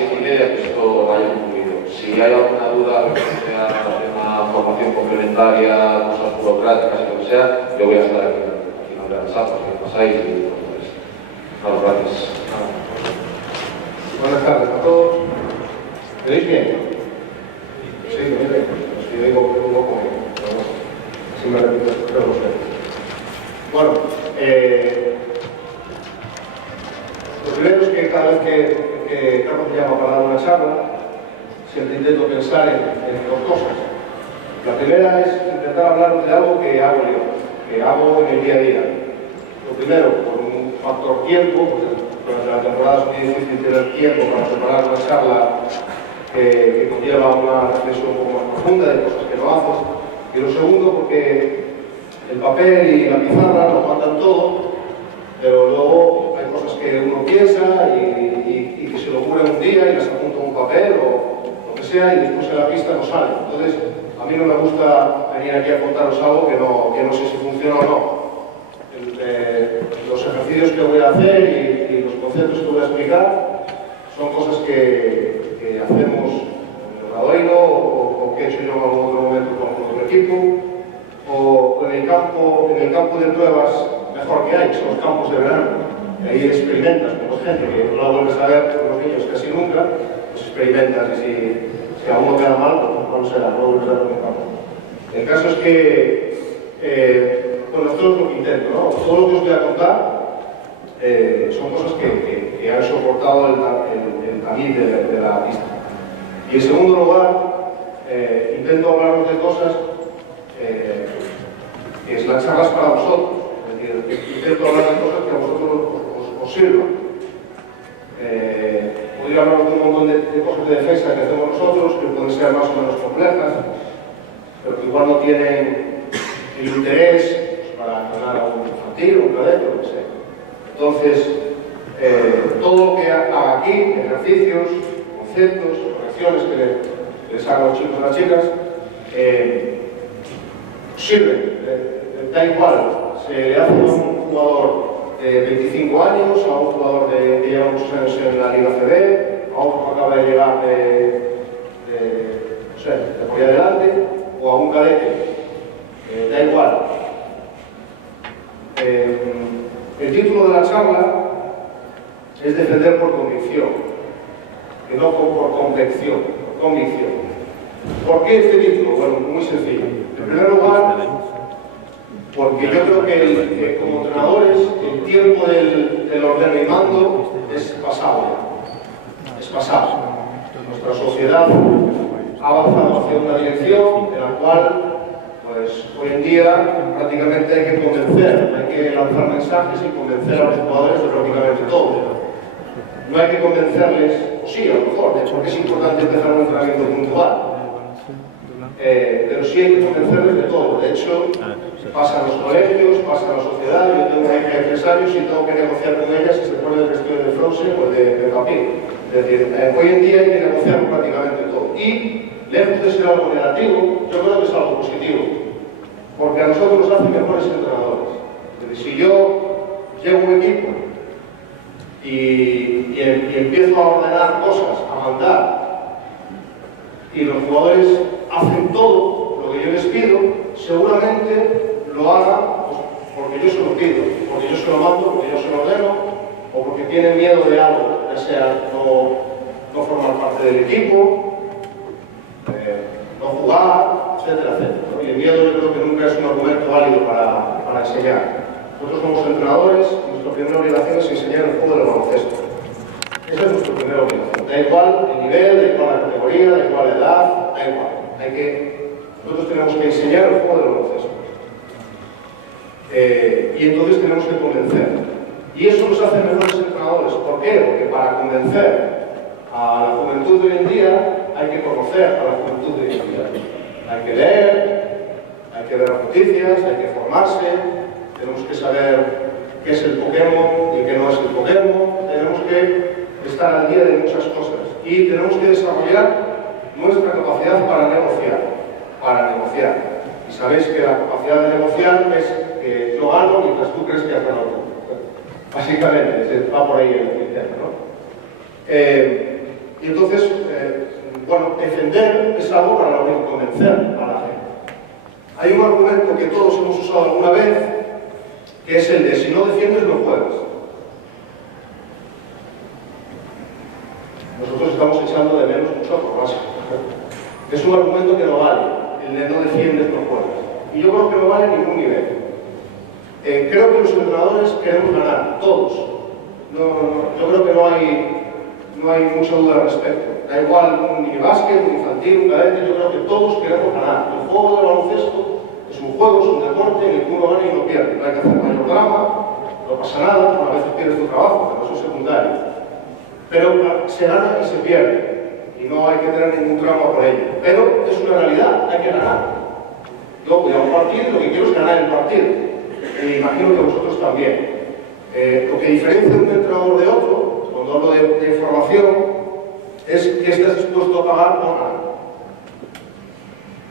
7:30 que esto haya concluido. Si hay alguna duda, que sea una formación complementaria, cosas burocráticas, lo que sea, yo voy a estar aquí al final de la sala, si pasáis y pues, nada, gracias. Buenas tardes a todos. ¿Me oís bien? Sí, me oís bien. Si yo digo un poco bien, pero bueno, si me repito, creo que lo sé. Bueno, lo primero es que cada vez que Carlos me llama para dar una charla, siempre intento pensar en dos cosas. La primera es intentar hablar de algo que hago yo, que hago en el día a día. Lo primero, por un factor tiempo, porque durante la temporada es muy difícil tener tiempo para preparar una charla que conlleva una reflexión un poco más profunda de cosas que no haces. Y lo segundo, porque el papel y la pizarra lo mandan todo, pero luego hay cosas que uno piensa y que se le ocurre un día y las apunta en un papel o lo que sea y después en la pista no sale. Entonces, a mí no me gusta venir aquí a contaros algo que no sé si funciona o no. Los ejercicios que voy a hacer y los conceptos que voy a explicar son cosas que hacemos en el Obradoiro o que he hecho yo en algún otro momento con otro equipo o en el campo de pruebas mejor que hay, que son los campos de verano. Y ahí experimentas con gente que no la vuelves a ver con los niños casi nunca, pues experimentas y si a uno queda mal, pues no será, no lo vuelves a ver en el campo. El caso es que bueno, esto es lo que intento, ¿no? Todo lo que os voy a contar son cosas que han soportado el tamiz de la pista. Y en segundo lugar, intento hablaros de cosas que es las charlas para vosotros. Es decir, intento hablar de cosas que a vosotros os sirvan. Podría hablar de un montón de cosas de defensa que hacemos nosotros, que pueden ser más o menos complejas, pero que igual no tienen el interés para entrenar a un infantil o un cadete o lo que sea. Entonces, todo lo que haga aquí, ejercicios, conceptos, correcciones que les haga a los chicos y a las chicas, sirven. Da igual, se le hace a un jugador de 25 años, a un jugador que lleva muchos años en la Liga CB, a otro que acaba de llegar no sé, de por ahí adelante, o a un cadete. Da igual. El título de la charla es defender por convicción, que no por convección, por convicción. ¿Por qué este título? Bueno, muy sencillo. En primer lugar, porque yo creo que como entrenadores el tiempo del ordeno y mando es pasado. Es pasado. Nuestra sociedad ha avanzado hacia una dirección en la cual pues hoy en día prácticamente hay que convencer, hay que lanzar mensajes y convencer a los jugadores de prácticamente todo. No hay que convencerles, o sí, a lo mejor, de por qué es importante empezar un entrenamiento puntual. Pero sí hay que convencerles de todo. De hecho, pasa en los colegios, pasa en la sociedad. Yo tengo una hija de 3 años y tengo que negociar con ella si se pone el vestido de Frozen o de papel. Es decir, hoy en día hay que negociar prácticamente todo. Y lejos de ser algo negativo, yo creo que es algo positivo. Porque a nosotros nos hace mejores entrenadores. Es decir, si yo llevo un equipo y empiezo a ordenar cosas, a mandar, y los jugadores hacen todo lo que yo les pido, seguramente lo hagan pues, porque yo se lo pido, porque yo se lo mando, porque yo se lo ordeno, o porque tienen miedo de algo, ya sea no formar parte del equipo, no jugar, etcétera, etcétera. Y el miedo yo creo que nunca es un argumento válido para enseñar. Nosotros somos entrenadores y nuestra primera obligación es enseñar el juego del baloncesto. Esa es nuestra primera obligación. Da igual el nivel, da igual la categoría, da igual la edad, da igual. Nosotros tenemos que enseñar el juego del baloncesto. Y entonces tenemos que convencer. Y eso nos hace mejores entrenadores. ¿Por qué? Porque para convencer a la juventud de hoy en día hay que conocer a la juventud de hoy en día. Hay que leer, hay que ver noticias, hay que formarse, tenemos que saber qué es el Pokémon y qué no es el Pokémon, tenemos que estar al día de muchas cosas y tenemos que desarrollar nuestra capacidad para negociar. Y sabéis que la capacidad de negociar es que yo gano mientras tú crees que has ganado tú. Básicamente, va por ahí el tema, ¿no? Y entonces, bueno, defender es algo para lo que convencer a la gente. Hay un argumento que todos hemos usado alguna vez, que es el de si no defiendes, no juegas. Nosotros estamos echando de menos mucho a Croacia. Es un argumento que no vale, el de no defiendes, no juegas. Y yo creo que no vale en ningún nivel. Creo que los entrenadores queremos ganar, todos. Yo creo que no hay mucha duda al respecto. Da igual un minibásquet, un infantil, un cadete, yo creo que todos queremos ganar. El juego del baloncesto es un juego, es un deporte en el que uno gana y uno pierde. No hay que hacer mayor drama, no pasa nada, a veces pierdes tu trabajo, pero eso es secundario. Pero se gana y se pierde, y no hay que tener ningún drama por ello. Pero es una realidad, hay que ganar. Yo voy a un partido y lo que quiero es ganar el partido. E imagino que vosotros también. Lo que diferencia un entrenador de otro, cuando hablo de formación, es que estás dispuesto a pagar por ganar.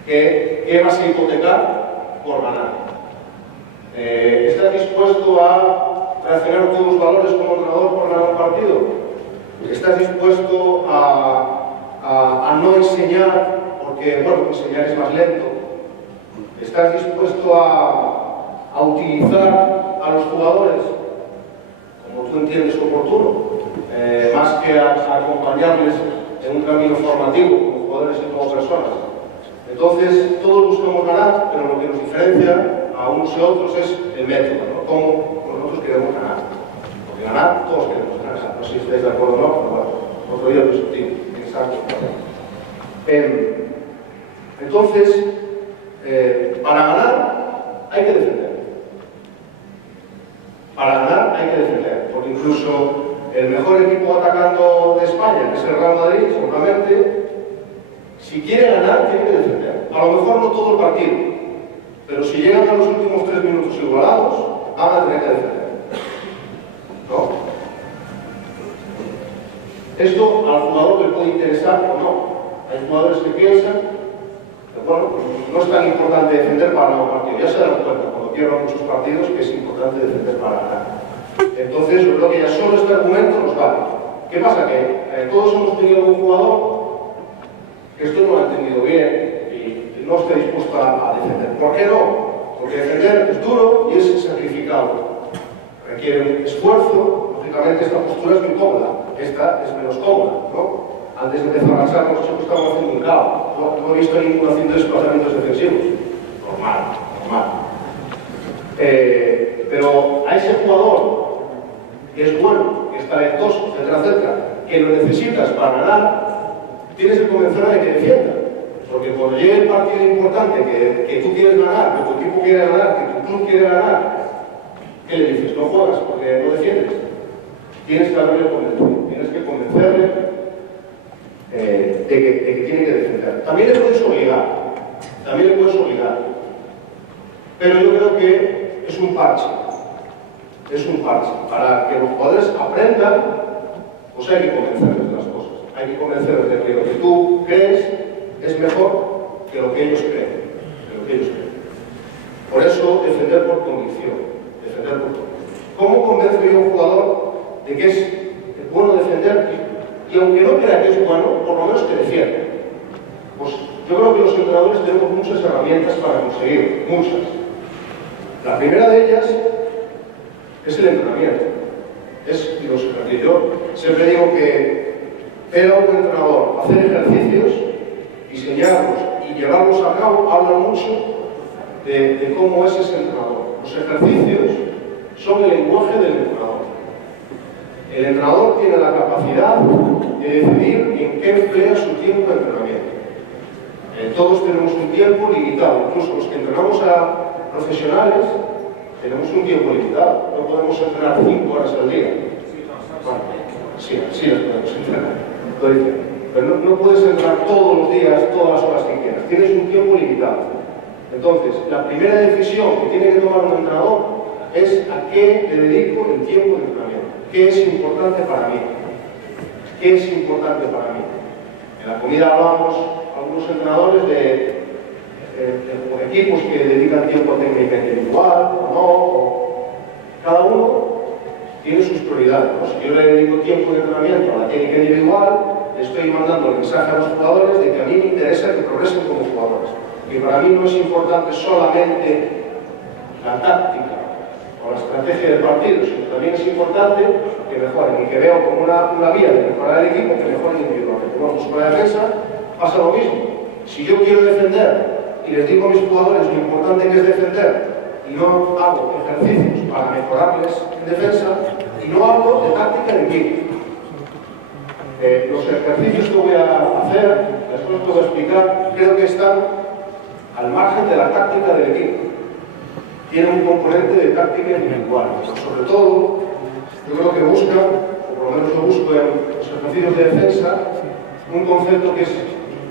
¿Qué vas a hipotecar por ganar? ¿Estás dispuesto a reaccionar tus valores como entrenador por ganar un partido? ¿Estás dispuesto a no enseñar porque, bueno, enseñar es más lento? ¿Estás dispuesto a utilizar a los jugadores como tú entiendes oportuno, más que a acompañarles en un camino formativo como jugadores y como personas? Entonces, todos buscamos ganar, pero lo que nos diferencia a unos y a otros es el método, ¿no? Cómo nosotros queremos ganar. Porque ganar, todos queremos ganar. No sé si estáis de acuerdo o no, pero bueno, otro día lo discutimos. Exacto. Entonces, para ganar hay que defender. Para ganar hay que defender, porque incluso el mejor equipo atacando de España, que es el Real Madrid, seguramente, si quiere ganar, tiene que defender. A lo mejor no todo el partido, pero si llegan a los últimos 3 minutos igualados, van a tener que defender. ¿No? Esto al jugador le puede interesar o no. Hay jugadores que piensan que, bueno, pues no es tan importante defender para ganar un partido. Ya se dan cuenta, cuando pierdan muchos partidos, que es importante defender para ganar. Entonces, yo creo que ya solo este argumento nos vale. ¿Qué pasa? Que todos hemos tenido un jugador que esto no lo ha entendido bien y no esté dispuesto a defender. ¿Por qué no? Porque defender es duro y es sacrificado. Requiere un esfuerzo. Lógicamente esta postura es muy cómoda, esta es menos cómoda, ¿no? Antes de empezar a lanzar, hemos dicho que estamos haciendo un caos. No he visto ninguno haciendo desplazamientos defensivos. Normal. Pero a ese jugador que es bueno, que es talentoso, etcétera, que lo necesitas para ganar, tienes que convencerle de que defienda. Porque cuando llegue el partido importante que tú quieres ganar, que tu equipo quiere ganar, que tu club quiere ganar, ¿qué le dices? No juegas porque no defiendes. Tienes que haberle convencido, tienes que convencerle de que tiene que defender. También le puedes obligar, pero yo creo que es un parche, para que los jugadores aprendan, pues hay que convencerles de las cosas, hay que convencerles de que lo que tú crees es mejor que lo que ellos creen, Por eso, defender por convicción, ¿Cómo convenzo yo a un jugador de que es bueno defender y aunque no crea que es bueno, por lo menos que defienda? Pues yo creo que los entrenadores tenemos muchas herramientas para conseguirlo, muchas. La primera de ellas es el entrenamiento, es los ejercicios. Yo siempre digo que ver a un entrenador hacer ejercicios, diseñarlos y llevarlos a cabo habla mucho de cómo es ese entrenador. Los ejercicios son el lenguaje del entrenador. El entrenador tiene la capacidad de decidir en qué emplea su tiempo de entrenamiento. Todos tenemos un tiempo limitado, incluso los que entrenamos a profesionales tenemos un tiempo limitado. No podemos entrenar 5 horas al día. Bueno, sí las podemos entrenar. Pero no puedes entrenar todos los días, todas las horas que quieras. Tienes un tiempo limitado. Entonces, la primera decisión que tiene que tomar un entrenador es a qué le dedico el tiempo de entrenamiento. ¿Qué es importante para mí? En la comida hablamos algunos entrenadores de equipos que dedican tiempo a técnica individual o no. Cada uno tiene sus prioridades, ¿no? Si yo le dedico tiempo de entrenamiento a la técnica individual, estoy mandando el mensaje a los jugadores de que a mí me interesa que progresen como jugadores. Que para mí no es importante solamente la táctica o la estrategia del partido, sino también es importante que mejoren y que veo como una vía de mejorar el equipo, que mejoren individualmente. Bueno, pues con la defensa pasa lo mismo. Si yo quiero defender y les digo a mis jugadores lo importante que es defender y no hago ejercicios para mejorarles en defensa y no hablo de táctica de equipo. Los ejercicios que voy a hacer, las cosas que voy a explicar, creo que están al margen de la táctica del equipo. Tiene un componente de táctica individual. Pero sobre todo, yo creo que busca, o por lo menos lo busco en los ejercicios de defensa, un concepto que es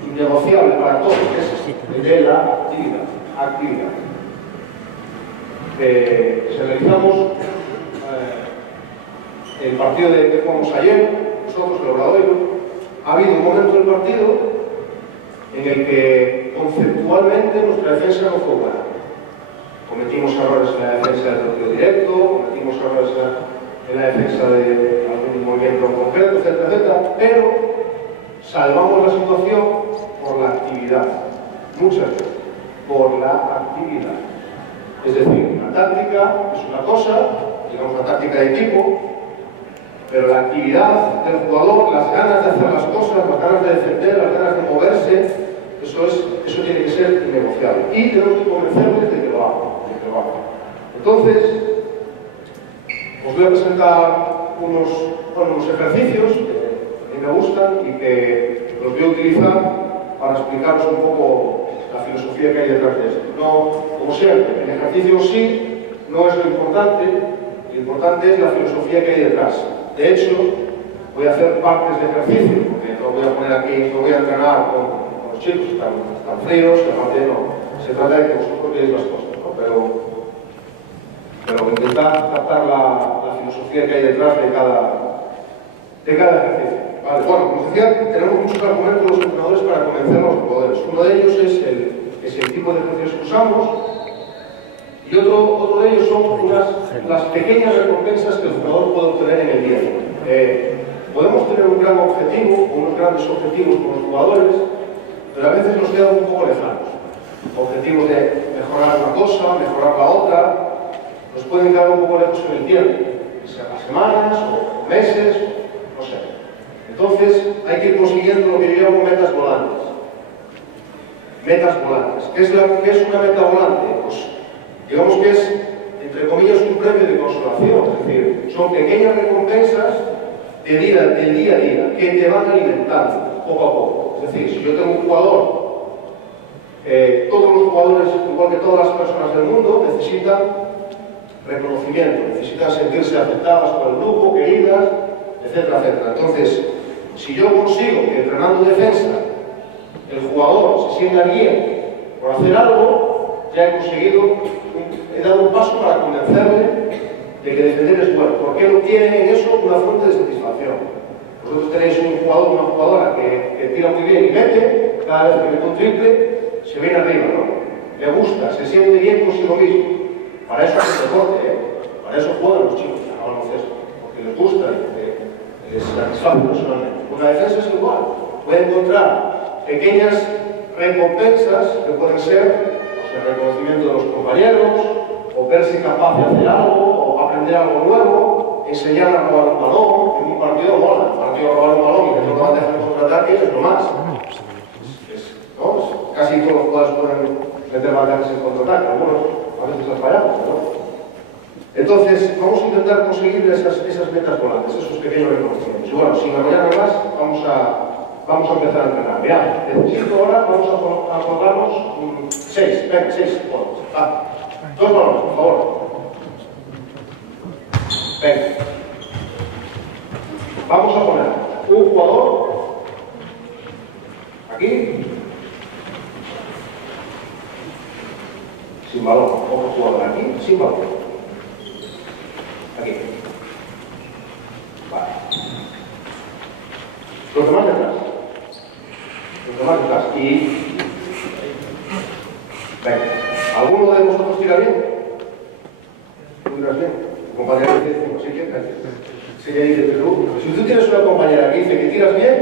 innegociable para todos, que es el de la actividad. Si analizamos el partido que jugamos ayer, nosotros, el Obradoiro, ha habido un momento del partido en el que conceptualmente nuestra defensa no fue buena. Cometimos errores en la defensa del tiro directo, cometimos errores en la defensa de algún movimiento en concreto, etcétera, etcétera, pero salvamos la situación por la actividad, muchas veces, por la actividad. Es decir, la táctica es una cosa, digamos la táctica de equipo, pero la actividad del jugador, las ganas de hacer las cosas, las ganas de defender, las ganas de moverse, eso tiene que ser innegociable. Y tenemos que convencerles de que lo hagan. Entonces, os voy a presentar unos ejercicios que me gustan y que los voy a utilizar para explicaros un poco la filosofía que hay detrás de esto. No, como siempre, el ejercicio sí no es lo importante es la filosofía que hay detrás. De hecho, voy a hacer partes de ejercicio, porque no voy a poner aquí, no voy a entrenar con los chicos, están fríos, aparte no. Se trata de que vosotros veáis las cosas, ¿no? Pero intentar captar la filosofía que hay detrás de cada ejercicio. Vale, bueno, como decía, tenemos muchos argumentos los entrenadores para convencer a los jugadores. Uno de ellos es el tipo de ejercicios que usamos, y otro de ellos son las pequeñas recompensas que el jugador puede obtener en el día. Podemos tener un gran objetivo, o unos grandes objetivos con los jugadores, pero a veces nos quedan un poco lejanos. Objetivos de mejorar una cosa, mejorar la otra, nos pueden quedar un poco lejos en el tiempo, sean las semanas o meses, no sé. Entonces hay que ir consiguiendo lo que yo llamo metas volantes. Metas volantes. ¿Qué es una meta volante? Pues digamos que es, entre comillas, un premio de consolación. Es decir, son pequeñas recompensas del día a día que te van alimentando poco a poco. Es decir, si yo tengo un jugador, todos los jugadores, igual que todas las personas del mundo, necesitan reconocimiento, necesitan sentirse aceptadas por el grupo, queridas, etcétera, etcétera. Entonces, si yo consigo que entrenando defensa el jugador se sienta bien por hacer algo, ya he dado un paso para convencerle de que defender es bueno, porque él obtiene en eso una fuente de satisfacción. Vosotros tenéis un jugador, una jugadora que tira muy bien y mete, cada vez que mete un triple, se viene arriba, ¿no? Le gusta, se siente bien consigo mismo. Para eso es el deporte, para eso juegan los chicos a baloncesto, porque les gusta y les satisface personalmente. Con la defensa es igual, puede encontrar pequeñas recompensas que pueden ser el reconocimiento de los compañeros, o verse capaz de hacer algo, o aprender algo nuevo, enseñar a robar un balón. En un partido mola, un partido a robar un balón y que no van a dejar el contraataque es lo más. ¿No? Casi todos los jugadores pueden meter bandejas en contraataque, algunos a veces las fallamos, ¿no? Entonces, vamos a intentar conseguir esas metas volantes, esos pequeños reconocimientos. Y bueno, sin enrollarme más, vamos a empezar a entrenar. Mirad, necesito ahora, vamos a colgarnos 6 jugadores. Dos balones, por favor. Venga. Vamos a poner un jugador aquí, sin balón. Otro jugador aquí, sin balón. Aquí. Vale. Los demás detrás. Y venga. ¿Alguno de vosotros tira bien? ¿Tú tiras bien? Tu compañera dice, sí, ¿quién? Si tú tienes una compañera que dice que tiras bien,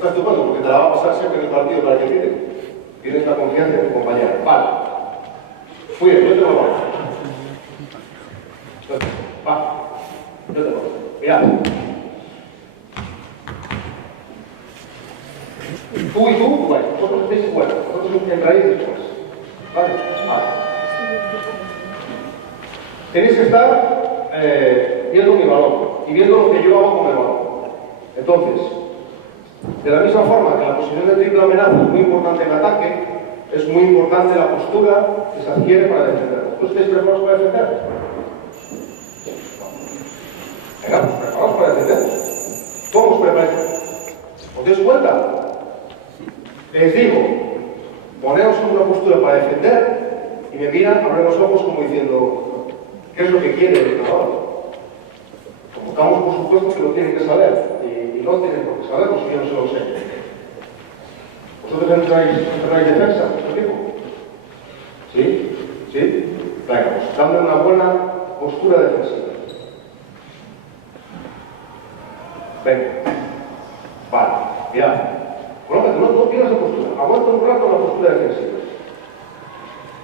está estupendo, porque te la va a pasar siempre en el partido para que tire. Tienes la confianza de tu compañero. Vale. Muy bien, yo te lo hago. Va. Yo te lo hago. Mirad. Tú y tú, bueno, vosotros estáis igual. Vosotros entráis después. ¿Vale? Vale. Tenéis que estar viendo mi balón y viendo lo que yo hago con el balón. Entonces, de la misma forma que la posición de triple amenaza es muy importante en ataque, es muy importante la postura que se adquiere para defender. ¿Vosotros estáis preparados para defender? Venga, pues preparados para defender. ¿Cómo os preparáis? ¿Os dais cuenta? Les digo, poneos en una postura para defender y me miran, abren los ojos como diciendo, ¿qué es lo que quiere el entrenador? Como estamos, por supuesto, que lo tienen que saber y no tienen por qué saberlo si yo no se lo sé. ¿Vosotros entráis defensa en vuestro equipo? ¿Sí? ¿Sí? Venga, pues dando una buena postura defensiva. Venga. Vale, mirad. Colócate, no pierdas la postura. Aguanta un rato la postura defensiva.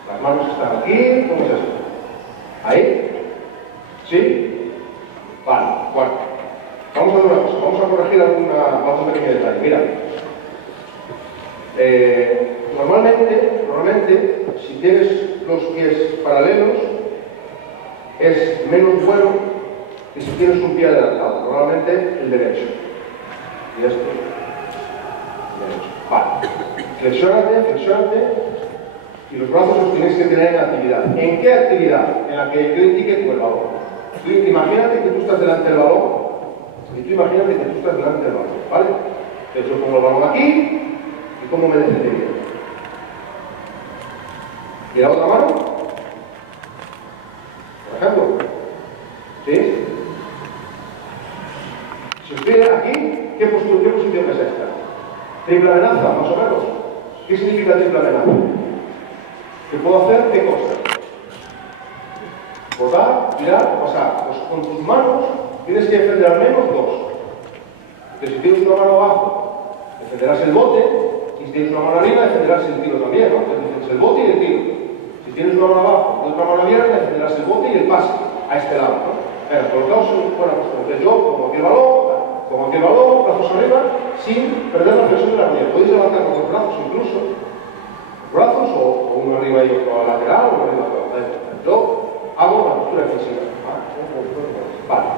Las manos están aquí, ¿cómo es eso? ¿Ahí? ¿Sí? Vale, bueno. Vamos a hacer una cosa, vamos a corregir algún pequeño detalle. Mira. Normalmente, si tienes los pies paralelos, es menos bueno que si tienes un pie adelantado. Normalmente el derecho. Y esto. Vale. Flexiónate y los brazos los tienes que tener en actividad. ¿En qué actividad? En la que yo indique tú el balón. Tú imagínate que tú estás delante del balón y tú imagínate que tú estás delante del balón, ¿vale? Entonces yo pongo el balón aquí y cómo me defendería. ¿Y la otra mano? Por ejemplo. ¿Sí? Si estoy aquí, ¿qué posición es esta? Triple amenaza, más o menos. ¿Qué significa triple amenaza? ¿Que puedo hacer qué cosas? Rodar, tirar o pasar. Pues con tus manos tienes que defender al menos dos. Porque si tienes una mano abajo, defenderás el bote, y si tienes una mano arriba, defenderás el tiro también, ¿no? Defenderás el bote y el tiro. Si tienes una mano abajo y otra mano abierta, defenderás el bote y el pase a este lado, ¿no? Venga, colocaos en buena postura. Entonces yo pongo aquí el balón, brazos arriba, sin perder la flexión de la rodilla. Podéis levantar con los brazos incluso, brazos o uno arriba y otro lateral, o uno arriba y otro lateral. Yo hago una postura defensiva. Vale.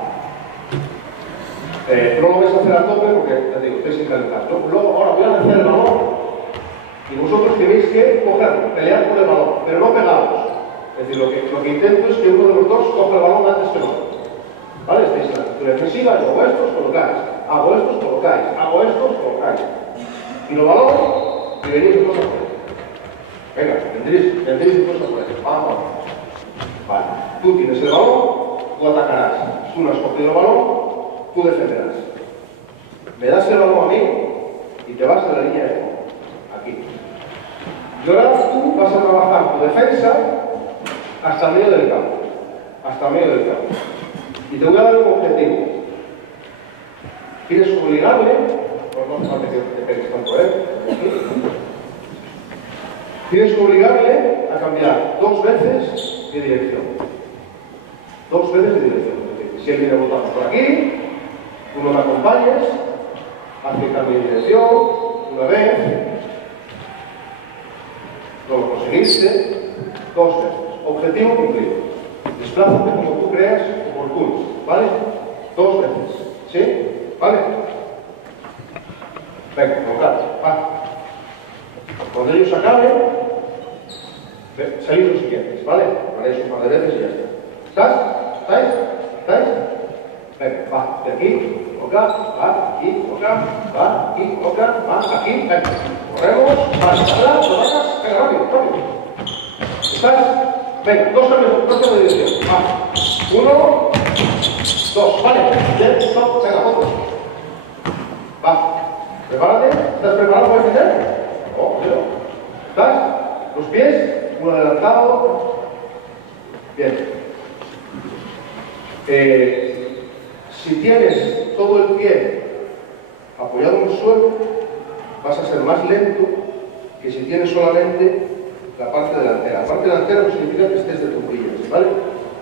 No lo vais a hacer a tope porque, ya digo, estáis sin calentar. Luego, ahora voy a lanzar el balón y vosotros tenéis que cogerlo, pelear por el balón, pero no pegados. Es decir, lo que intento es que uno de los dos coja el balón antes que el otro. ¿Vale? Estáis en la postura defensiva, yo hago esto, os colocáis. Hago esto, os colocáis. Hago esto, os colocáis. Y los balones, y venís de cosas por ahí. Venga, vendréis de cosas por ahí. Vamos. Vale. Tú tienes el balón, tú atacarás. Tú no has cogido el balón, tú defenderás. Me das el balón a mí y te vas a la línea de fondo. Aquí. Y ahora tú vas a trabajar tu defensa hasta el medio del campo. Hasta el medio del campo. Y te voy a dar un objetivo. Quieres obligarle, pues no hace falta que te pegues tanto, tienes que obligarle a cambiar 2 veces de dirección. 2 veces de dirección. Es decir, si él viene botando por aquí, tú no me acompañas, hace el cambio de dirección, una vez, no lo conseguiste, 2 veces. Objetivo cumplido. Desplázate como tú creas oportuno, ¿vale? 2 veces, ¿sí? ¿Vale? Venga, colocad, va. Cuando ellos acaben, salid los siguientes, ¿vale? Haréis un par de veces y ya está. ¿Estás? ¿Estáis? ¿Estáis? Venga, va, de aquí, coloca, va, aquí, coloca, va, aquí, coloca, va, aquí, venga. Corremos, va, atrás, lo sacas, venga, rápido, rápido. ¿Estás? Venga, 2 cambios de dirección. Va. 1, 2. Vale. Bien, stop. Venga, otro. Va. Prepárate. ¿Estás preparado para defender? Oh, ¿no? ¿Estás? Los pies, uno adelantado. Bien. Si tienes todo el pie apoyado en el suelo, vas a ser más lento que si tienes solamente la parte delantera. La parte delantera no significa que estés de puntillas, ¿vale?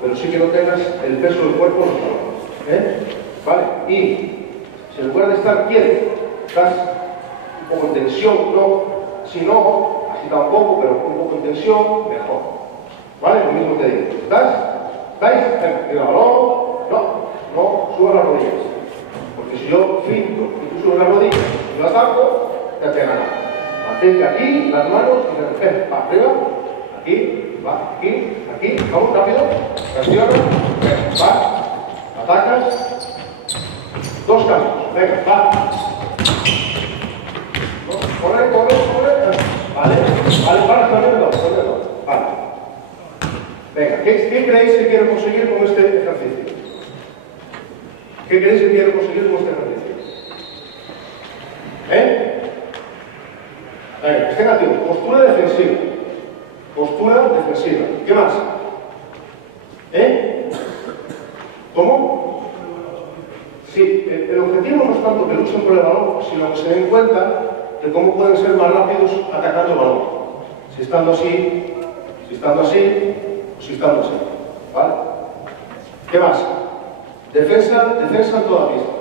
Pero sí que no tengas el peso del cuerpo en los balones, ¿eh? ¿Vale? Y si en lugar de estar quieto, estás un poco en tensión, no, si no, así tampoco, pero un poco en tensión, mejor. ¿Vale? Lo mismo te digo. ¿Estás? ¿Estáis? El balón, no subas las rodillas. Porque si yo finto y tú subes las rodillas y lo ataco, ya te gana. Mantente aquí, las manos y para arriba, aquí, va, aquí, vamos rápido, reacciona, va, atacas, 2 cambios, venga, va. Corre, vale, para, ponelo, vale. Venga, ¿qué creéis que quiero conseguir con este ejercicio? ¿Qué creéis que quiero conseguir con este ejercicio? Venga, estén atentos. Postura defensiva. Postura defensiva. ¿Qué más? ¿Cómo? Sí, el objetivo no es tanto que luchen por el balón, sino que se den cuenta de cómo pueden ser más rápidos atacando el balón. Si estando así, o si estando así. ¿Vale? ¿Qué más? Defensa en toda pista.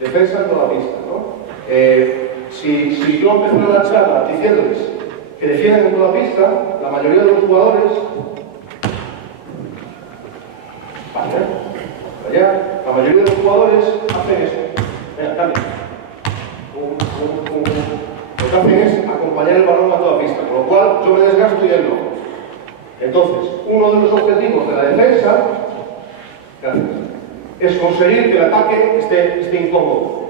Defensa en toda pista, ¿no? Si yo empiezo la charla diciéndoles que defienden en toda pista, la mayoría de los jugadores, la mayoría de los jugadores hacen esto. Venga, cambia. Lo que hacen es acompañar el balón a toda pista, con lo cual yo me desgasto y él no. Entonces, uno de los objetivos de la defensa es conseguir que el ataque esté incómodo,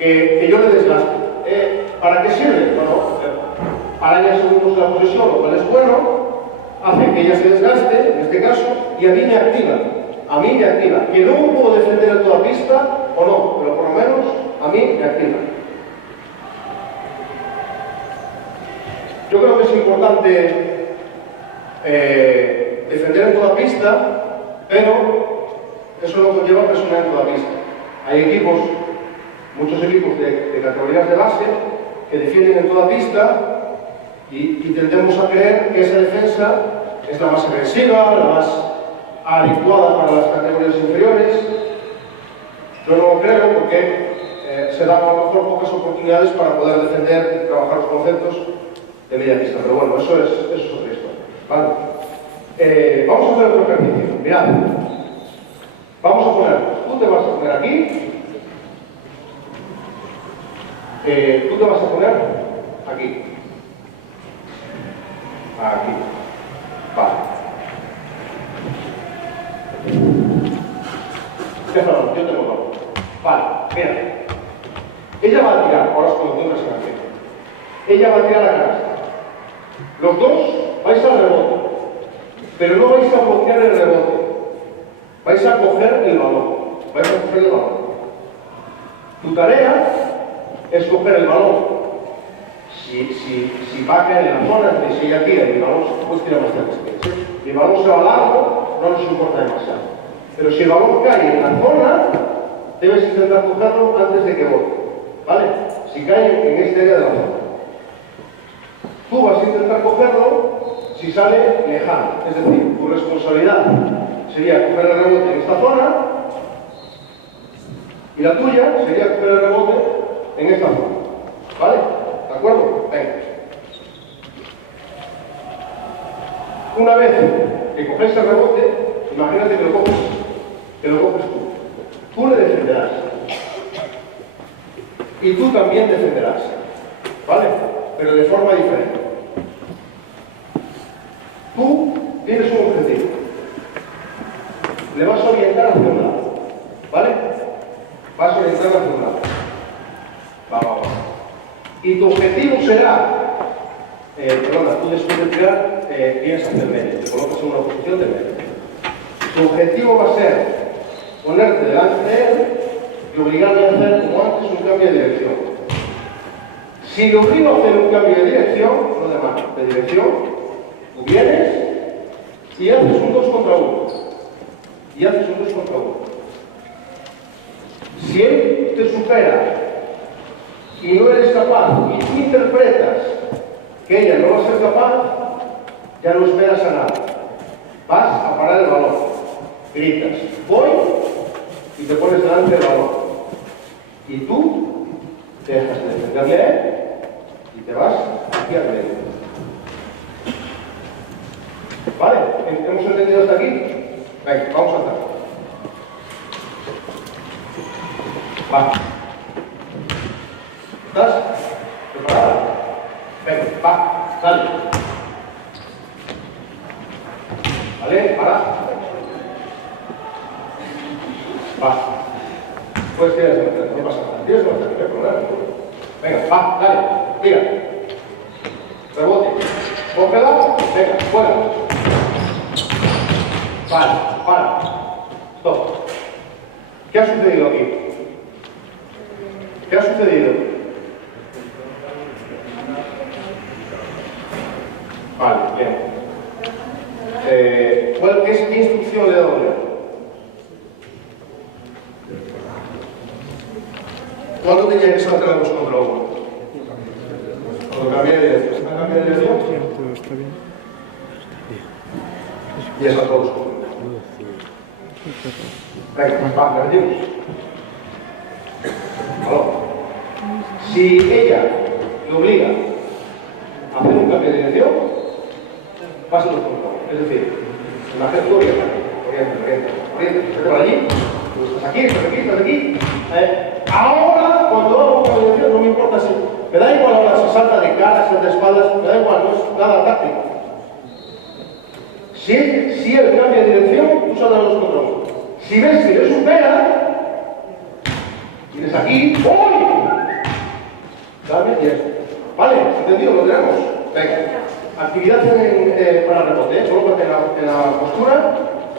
que yo le desgaste. ¿Para qué sirve? Bueno, araña segundos de la posesión, lo cual es bueno, hace que ella se desgaste, en este caso, y a mí me activa. Que luego puedo defender en toda pista o no, pero por lo menos a mí me activa. Yo creo que es importante defender en toda pista, pero eso no conlleva presionar en toda pista. Hay equipos, muchos equipos de categorías de base, que defienden en toda pista y tendemos a creer que esa defensa es la más agresiva, la más adecuada para las categorías inferiores. Yo no lo creo porque se dan a lo mejor pocas oportunidades para poder defender y trabajar los conceptos de media pista. Pero bueno, eso es otra historia. ¿Vale? Vamos a hacer otro ejercicio. Mirad. Vamos a ponernos. Tú te vas a poner aquí. Tú te vas a poner aquí. Aquí. Vale. Déjalo, yo tengo la boca. Vale, mira. Ella va a tirar, ahora os conozco una situación. Ella va a tirar la canasta. Los dos vais al rebote, pero no vais a bloquear el rebote. Vais a coger el balón. Tu tarea es coger el balón. Si va a caer en la zona, si ella tira y el balón, pues tira más cerca. Si el balón se va largo, no nos importa demasiado. Pero si el balón cae en la zona, debes intentar cogerlo antes de que bote. ¿Vale? Si cae en esta área de la zona. Tú vas a intentar cogerlo si sale lejano. Es decir, tu responsabilidad sería coger el rebote en esta zona y la tuya sería coger el rebote en esta zona. ¿Vale? ¿De acuerdo? Venga. Una vez que coges el rebote, imagínate que lo coges tú. Tú le defenderás. Y tú también defenderás. ¿Vale? Pero de forma diferente. Tú tienes un objetivo. Le vas a orientar hacia un lado. ¿Vale? Vas a orientar hacia un lado. Va. Y tu objetivo será, tú después de tirar, vienes hacia el medio, te colocas en una posición de medio. Tu objetivo va a ser ponerte delante de él y obligarle a hacer, como antes, un cambio de dirección. Si le obligo a hacer un cambio de dirección, no de mano, de dirección, tú vienes y haces un 2 contra 1. Si él te supera y no eres capaz, y tú interpretas que ella no va a ser capaz, ya no esperas a nada. Vas a parar el balón, gritas, voy, y te pones delante del balón. Y tú te dejas de defenderle a él y te vas aquí al medio. ¿Vale? ¿Hemos entendido hasta aquí? Venga, vamos a hacer. Va. ¿Estás? ¿Preparado? Venga, va, sale. ¿Vale? Para. Va. Pues tienes que meter, no pasa nada. Tienes que meter, no hay problema. Venga, va, dale. Mira. Rebote. Cógela. Venga, fuera. Vale, para. Stop. ¿Qué ha sucedido aquí? ¿Qué ha sucedido? Vale, bien. ¿Qué instrucción le he dado yo? ¿Cuándo tenía que saltar a 2 contra 1? Cuando cambié de dirección. ¿Se me cambia de dirección? Está bien. Y es a todos. Venga, va, repetimos. ¿Aló? Si ella le obliga a hacer un cambio de dirección, pasa los controles. Es decir, la gente orienta, por allí, estás aquí, estás aquí. Ahora, cuando hago un cambio de dirección, no me importa si. Me da igual ahora si salta de cara, salta de espaldas, me da igual, no es nada táctico. Si él cambia de dirección, tú saltas los controles. Si ves que le supera, tienes aquí, ¡voy! Cambia y esto. ¿Vale? ¿Entendido? ¿Lo tenemos? Venga. Actividad para rebote, solo en la postura,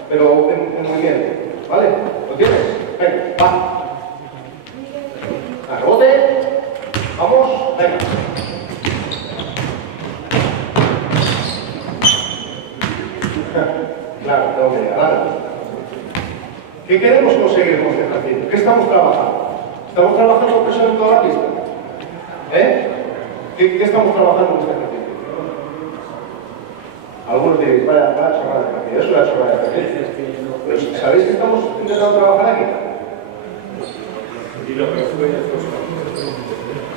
pero en movimiento. ¿Vale? ¿Lo tienes? Venga, va. A rebote. Vamos, venga. Claro, tengo que llegar. ¿Qué queremos conseguir con este ejercicio? ¿Qué estamos trabajando? ¿Estamos trabajando presión en toda la pista? ¿Qué estamos trabajando con este ejercicio? Algunos diréis, vaya chorrada de ejercicio. Es una chorrada de ejercicio. Pues, ¿sabéis que estamos intentando trabajar aquí?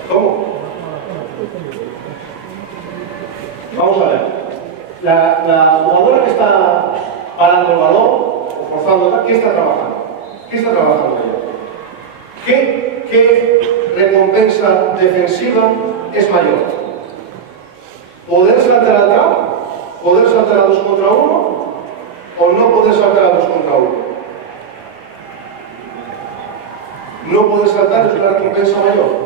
¿Cómo? Vamos a ver. La jugadora que está parando el balón o forzando, ¿qué está trabajando? ¿Qué está trabajando ella? ¿Qué recompensa defensiva es mayor? ¿Poder saltar al trap? ¿Poder saltar a 2 contra 1? ¿O no poder saltar a 2 contra 1? No poder saltar es una recompensa mayor.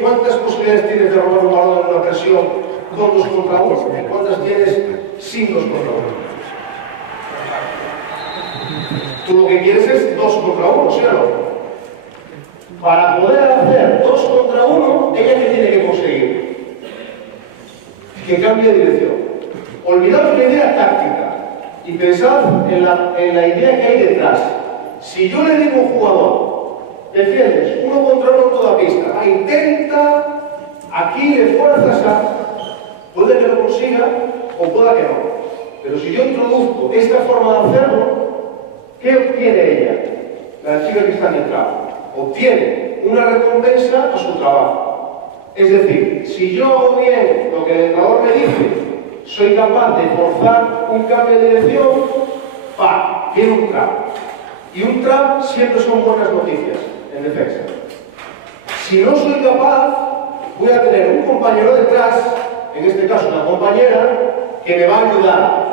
¿Cuántas posibilidades tienes de robar un balón en una presión con 2 contra 1? ¿Cuántas tienes sin 2 contra 1? Tú lo que quieres es 2 contra 1, ¿sí o no? Para poder hacer 2 contra 1, ella ¿qué tiene que conseguir? Que cambie de dirección. Olvidaos la idea táctica y pensad en la idea que hay detrás. Si yo le digo a un jugador, defiendes 1 contra 1 en toda pista, intenta, aquí le fuerzas puede que lo consiga o pueda que no. Pero si yo introduzco esta forma de hacerlo, ¿qué obtiene ella? La chica que está en el trabajo. Obtiene una recompensa a su trabajo. Es decir, si yo hago bien lo que el entrenador me dice, soy capaz de forzar un cambio de dirección, viene un trap. Y un trap siempre son buenas noticias en defensa. Si no soy capaz, voy a tener un compañero detrás, en este caso una compañera, que me va a ayudar.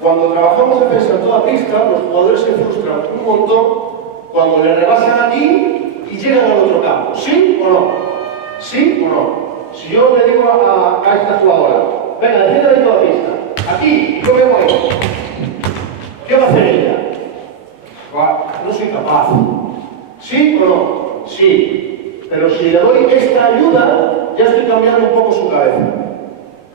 Cuando trabajamos defensa en toda pista, los jugadores se frustran un montón cuando le rebasan aquí y llegan al otro campo. ¿Sí o no? ¿Sí o no? Si yo le digo a esta jugadora, venga, defiende de toda pista, aquí, yo me voy. ¿Qué va a hacer ella? No soy capaz. ¿Sí o no? Sí. Pero si le doy esta ayuda, ya estoy cambiando un poco su cabeza.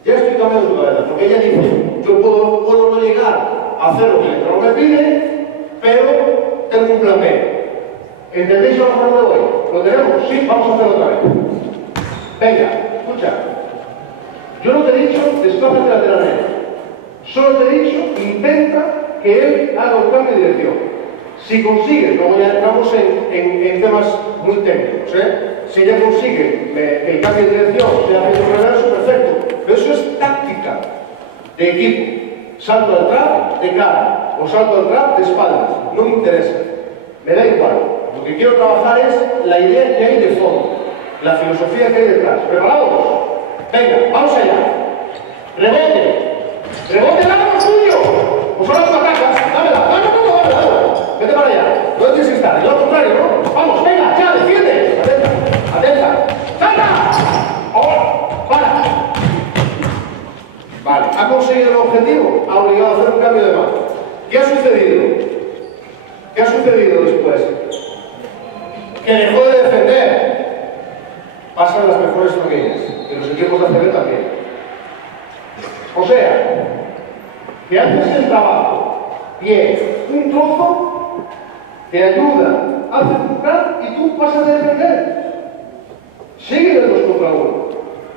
Ya estoy cambiando su cabeza. Porque ella dice, yo puedo no llegar a hacer lo que el entrenador me pide, pero tengo un plan B. ¿Entendéis lo mejor de hoy? ¿Lo tenemos? Sí, vamos a hacerlo otra vez. Venga, escucha. Yo no te he dicho desplázate lateralmente. Solo te he dicho intenta que él haga un cambio de dirección. Si consigue, luego ya entramos en temas muy técnicos, si ella consigue que el cambio de dirección sea hacia el reverso, perfecto. Pero eso es táctica de equipo. Salto al trap de cara o salto al trap de espaldas. No me interesa. Me da igual. Lo que quiero trabajar es la idea que hay de fondo, la filosofía que hay detrás. ¿Preparados? Venga, vamos allá. Rebote. Rebote, dame lo tuyo. Pues ahora tú atacas. Dámela. Dámela. Vete para allá. No tienes que estar. Yo al contrario, ¿no? Vamos, venga, ya, defiende. Atenta. Atenta. ¡Salta! Ahora. Para. Vale. ¿Ha conseguido el objetivo? Ha obligado a hacer un cambio de mano. ¿Qué ha sucedido? ¿Qué ha sucedido después? Que dejó de defender. Pasan las mejores familias. Y los equipos de ACB también. O sea, que haces el trabajo bien, un trozo te ayuda a centrar y tú pasas de defender. Sigue de 2 contra 1.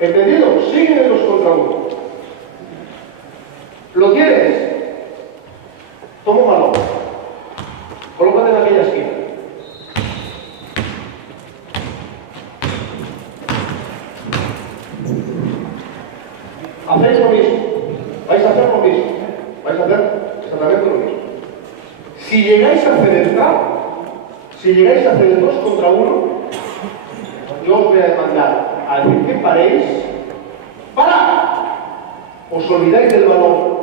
¿Entendido? Sigue de 2 contra 1. ¿Lo quieres? Toma un balón. Colócate en aquella esquina. Hacéis lo mismo. Vais a hacer lo mismo. Vais a hacer exactamente lo mismo. Si llegáis a hacer el trap, si llegáis a hacer el 2 contra 1, yo os voy a demandar a decir que paréis. ¡Para! Os olvidáis del balón.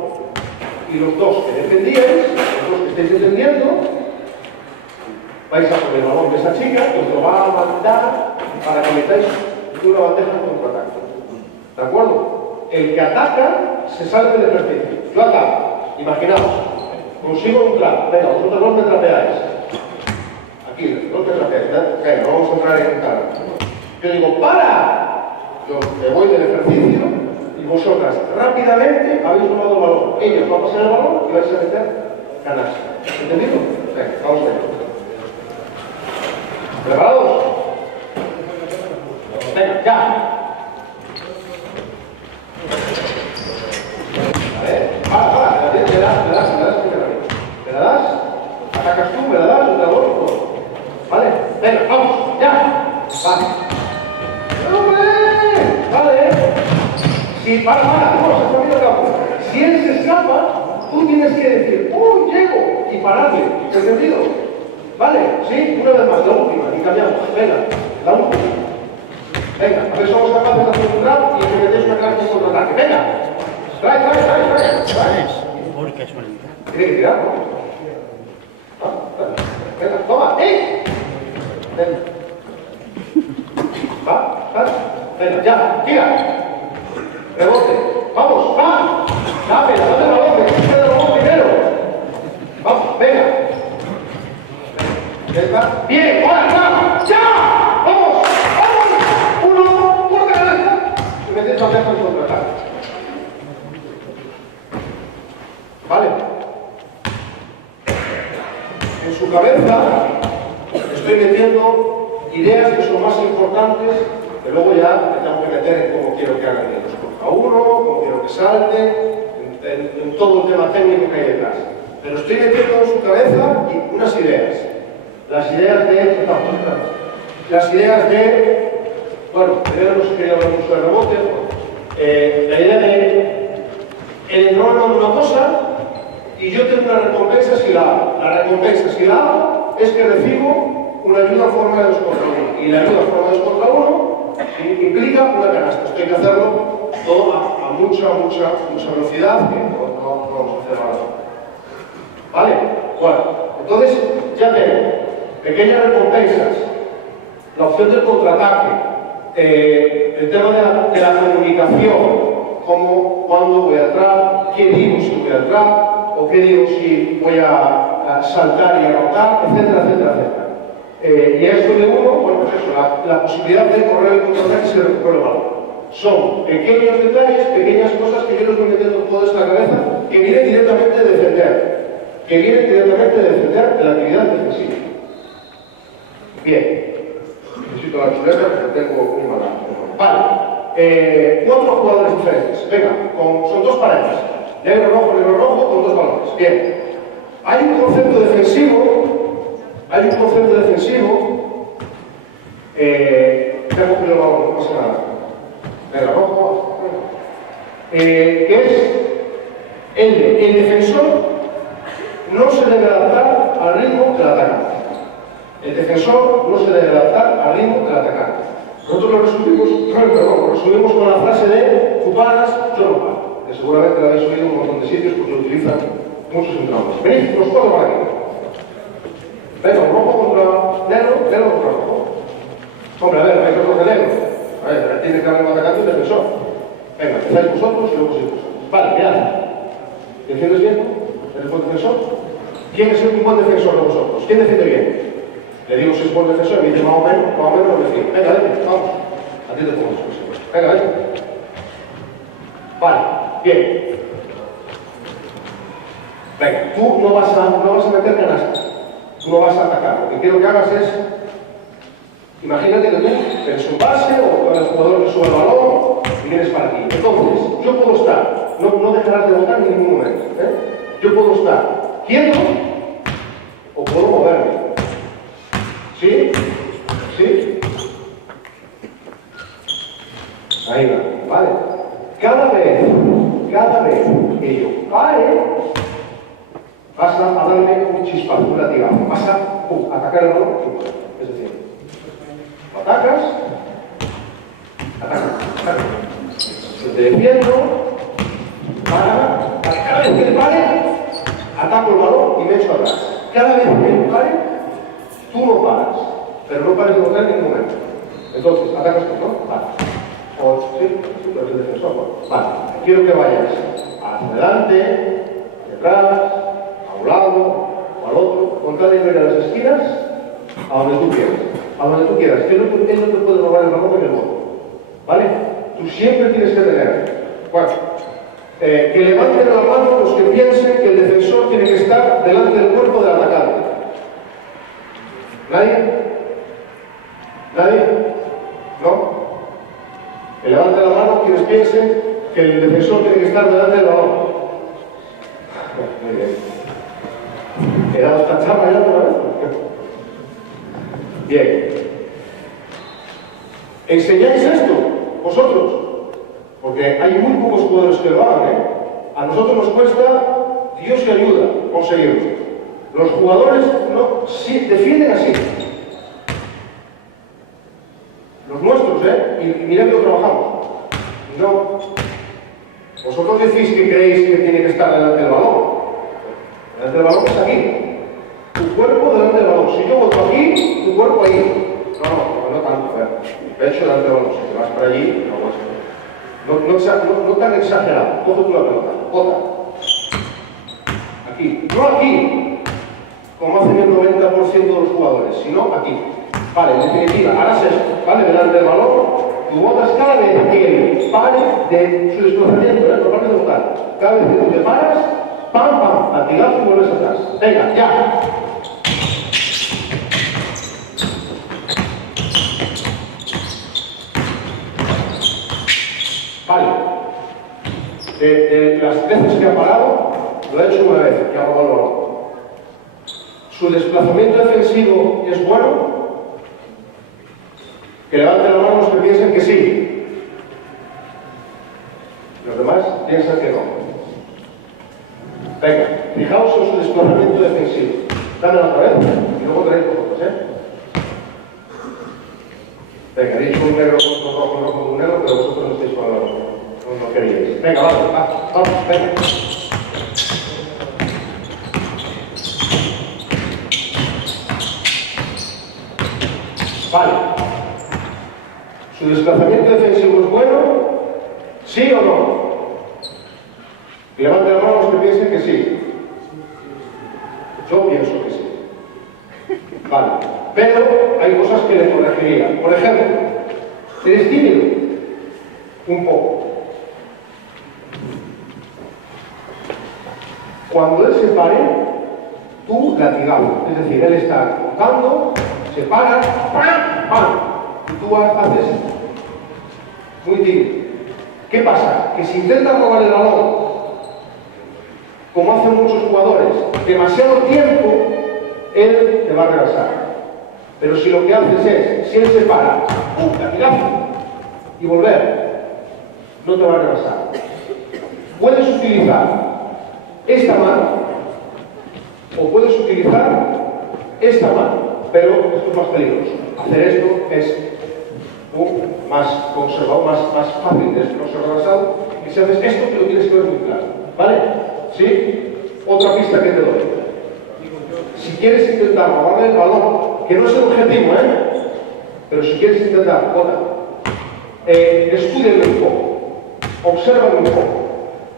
Y los dos que defendíais, los dos que estáis defendiendo, vais a poner el balón de esa chica que os lo va a mandar para que metáis una bandeja con contraataque. ¿De acuerdo? El que ataca se sale del ejercicio. Yo ataco. Imaginaos. Consigo un trap. Venga, vosotros dos me trapeáis. Aquí, dos me trapeáis. Venga, no vamos a entrar en cara. Yo digo, ¡para! Yo me voy del ejercicio y vosotras rápidamente habéis tomado el balón. Ellos van a pasar el balón y vais a meter canasta. ¿Entendido? Venga, vamos a ver. ¿Preparados? Venga, ya. Para, me la das, atacas tú, me la das, yo te hago todo. ¿Vale? Venga, vamos, ya. Vale. Vale. Si, para, no, se está viendo acá. Si él se escapa, tú tienes que decir, ¡oh, llego! Y pararle. ¿Entendido? ¿Vale? Sí, una vez más, la última, y cambiamos. Venga, la última. Venga, a ver si somos capaces de hacer un trap y que metéis una clase de contraataque. Venga. Trae. Por casualidad. Tiene que tirar, ¿no? Venga, toma, Venga. Venga, ya, tira. Rebote. Vamos, va. Dame el balón, que quede el balón primero. Vamos, venga. Venga. Bien, ahora, ya. Vamos. Uno, por cabeza. Y metes la deja en contraataque. ¿Vale? En su cabeza estoy metiendo ideas que son más importantes, que luego ya me tengo que meter en cómo quiero que hagan ellos contra uno, cómo quiero que salte, en todo el tema técnico que hay detrás. Pero estoy metiendo en su cabeza unas ideas. Las ideas de, bueno, primero no se quería hablar mucho de rebote, la idea de el enrollo de una cosa y yo tengo una recompensa si la hago. La recompensa si la hago es que recibo una ayuda en forma de 2 contra 1. Y la ayuda en forma de 2 contra 1 implica una canasta. Esto hay que hacerlo todo a mucha velocidad, que no vamos a hacer ahora. ¿Vale? Bueno, entonces ya tengo pequeñas recompensas, la opción del contraataque, el tema de la comunicación, como cuando voy atrás, qué digo si voy atrás, o qué digo si voy a saltar y a rotar, etcétera. Y a esto de uno, bueno, pues eso, la posibilidad de correr el contraataque y se recupera el balón. Son pequeños detalles, pequeñas cosas que yo les voy metiendo toda esta cabeza, que vienen directamente de defender, de la actividad defensiva. Bien. Necesito la chuleta porque tengo un mala. Vale. 4 jugadores diferentes. Venga, son 2 parejas. Negro, rojo, con 2 balones. Bien. Hay un concepto defensivo. Tengo que el balón, no pasa nada. Negro, rojo. Que es el defensor no se debe adaptar al ritmo del atacante. El defensor no se debe adaptar al ritmo del atacante. Nosotros lo resumimos con la frase de tú paras, yo no paro. Que seguramente la habéis oído en un montón de sitios porque lo utilizan muchos entrenadores. Venid, los 4 para aquí. Venga, rojo contra negro contra rojo. Hombre, a ver, hay otro que negro. A ver, tiene que haber un atacante y un defensor. Venga, empezáis vosotros y luego seguís vosotros. Vale, mirad. ¿Defiendes bien? ¿Eres buen defensor? ¿Quién es un buen defensor de vosotros? ¿Quién defiende bien? Le digo si es buen defensor y me dice más o menos lo defiende. Venga, vete, vamos. A ti te pongo eso. Venga, vete. Vale, bien. Venga, tú no vas a meter canasta. Tú no vas a atacar. Lo que quiero que hagas es, imagínate que tú eres un base o el jugador que sube el balón y vienes para aquí. Entonces, yo puedo estar, no dejarás de botar en ningún momento. Yo puedo estar quieto o puedo moverme. ¿Sí? ¿Sí? Ahí va, ¿vale? Cada vez que yo pare, vas a darme un chispazo, un latigazo. Vas a atacar el balón. Es decir, lo atacas. Yo te defiendo. Cada vez que pare, ataco el balón y me echo atrás. Cada vez que pare, tú no paras, pero no pares de botar en ningún momento. Entonces, atacas tú, ¿no? Vale. O sí, pero es el defensor. Vale. Quiero que vayas hacia adelante, detrás, a un lado o al otro, contrario de las esquinas, a donde tú quieras. A donde tú quieras. Él no te puede robar el balón en el bote. ¿Vale? Tú siempre tienes que tener. Bueno, que levanten la mano los que piensen que el defensor tiene que estar delante del cuerpo del atacante. ¿Nadie? ¿Nadie? ¿No? Que levante la mano quienes piensen que el defensor tiene que estar delante del balón. Muy bien. ¿He dado esta chapa ya otra vez? Bien. ¿Enseñáis esto vosotros? Porque hay muy pocos jugadores que lo hagan, ¿eh? A nosotros nos cuesta, Dios que ayuda, conseguirlo. Los jugadores no, sí, defienden así. Los nuestros, ¿eh? Y mirad que lo trabajamos. No. Vosotros decís que creéis que tiene que estar delante del balón. Delante del balón es aquí. Tu cuerpo delante del balón. Si yo voto aquí, tu cuerpo ahí. No tanto, de hecho, delante del balón. Si te vas para allí, no tan exagerado. Coge tú la pelota. Bota. Aquí. No aquí, como hacen el 90% de los jugadores, sino aquí. Vale, en definitiva, harás esto, ¿vale? Delante del balón, tú botas cada vez que él pare de su desplazamiento, por parte de botar. Cada vez que tú te paras, pam, latigazo y vuelves atrás. Venga, ya. Vale. De las veces que ha parado, lo he hecho una vez, que ha robado el balón. ¿Su desplazamiento defensivo es bueno? Que levanten la mano los que piensen que sí. Los demás piensan que no. Venga, fijaos en su desplazamiento defensivo. Dame otra vez y luego traéis vosotros, ¿eh? Venga, he dicho un negro con un rojo, con un negro, pero vosotros no estáis con la otra. No queríais. Venga, vamos, venga. Vale. ¿Su desplazamiento defensivo es bueno? ¿Sí o no? Levanten la mano los que piensen que sí. Yo pienso que sí. Vale. Pero hay cosas que le corregiría. Por ejemplo, ¿eres tímido? Un poco. Cuando él se pare, tú latigazo. Es decir, él está tocando, se para, ¡pam! ¡pam! Y tú haces muy tímido. ¿Qué pasa? Que si intentas robar el balón, como hacen muchos jugadores, demasiado tiempo, él te va a rebasar. Pero si lo que haces es, si él se para, ¡pum! Latigazo, y volver, no te va a rebasar. Puedes utilizar esta mano o puedes utilizar esta mano, pero esto es más peligroso. Hacer esto es más conservado, más fácil de no ser rebasado. Y si haces esto, te lo tienes que ver muy claro. ¿Vale? ¿Sí? Otra pista que te doy. Si quieres intentar robarle el balón, que no es el objetivo, pero si quieres intentar, estúdialo un poco, obsérvalo un poco.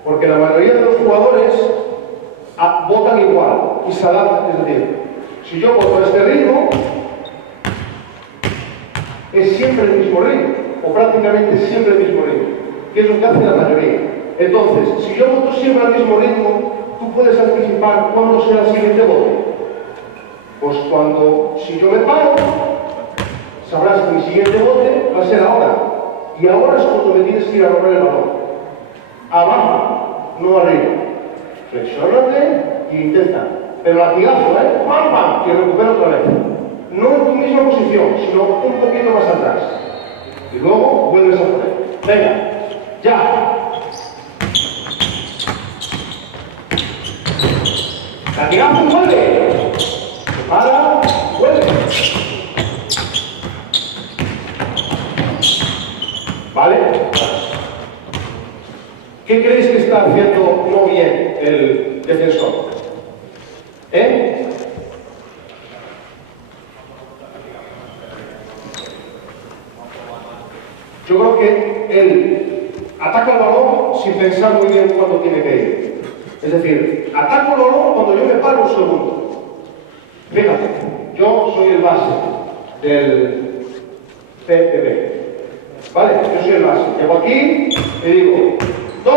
Porque la mayoría de los jugadores votan igual y se adaptan. Es decir, si yo voto a este ritmo, es siempre el mismo ritmo, o prácticamente siempre el mismo ritmo, que es lo que hace la mayoría. Entonces, si yo voto siempre al mismo ritmo, tú puedes anticipar cuándo será el siguiente voto. Pues si yo me paro, sabrás que mi siguiente voto va a ser ahora. Y ahora es cuando me tienes que ir a robar el balón. Abajo, no arriba. Flexiónate y intenta. Pero latigazo, ¡pam, pam! Y recupera otra vez. No en tu misma posición, sino un poquito más atrás. Y luego vuelves a poner. Venga, ya. Latigazo y vuelve. Se para, vuelve. ¿Vale? ¿Qué creéis que está haciendo no bien el defensor? Yo creo que él ataca el balón sin pensar muy bien cuándo tiene que ir. Es decir, ataco el balón cuando yo me paro un segundo. Fíjate, yo soy el base del PPB. ¿Vale? Yo soy el base. Llego aquí y digo, 2.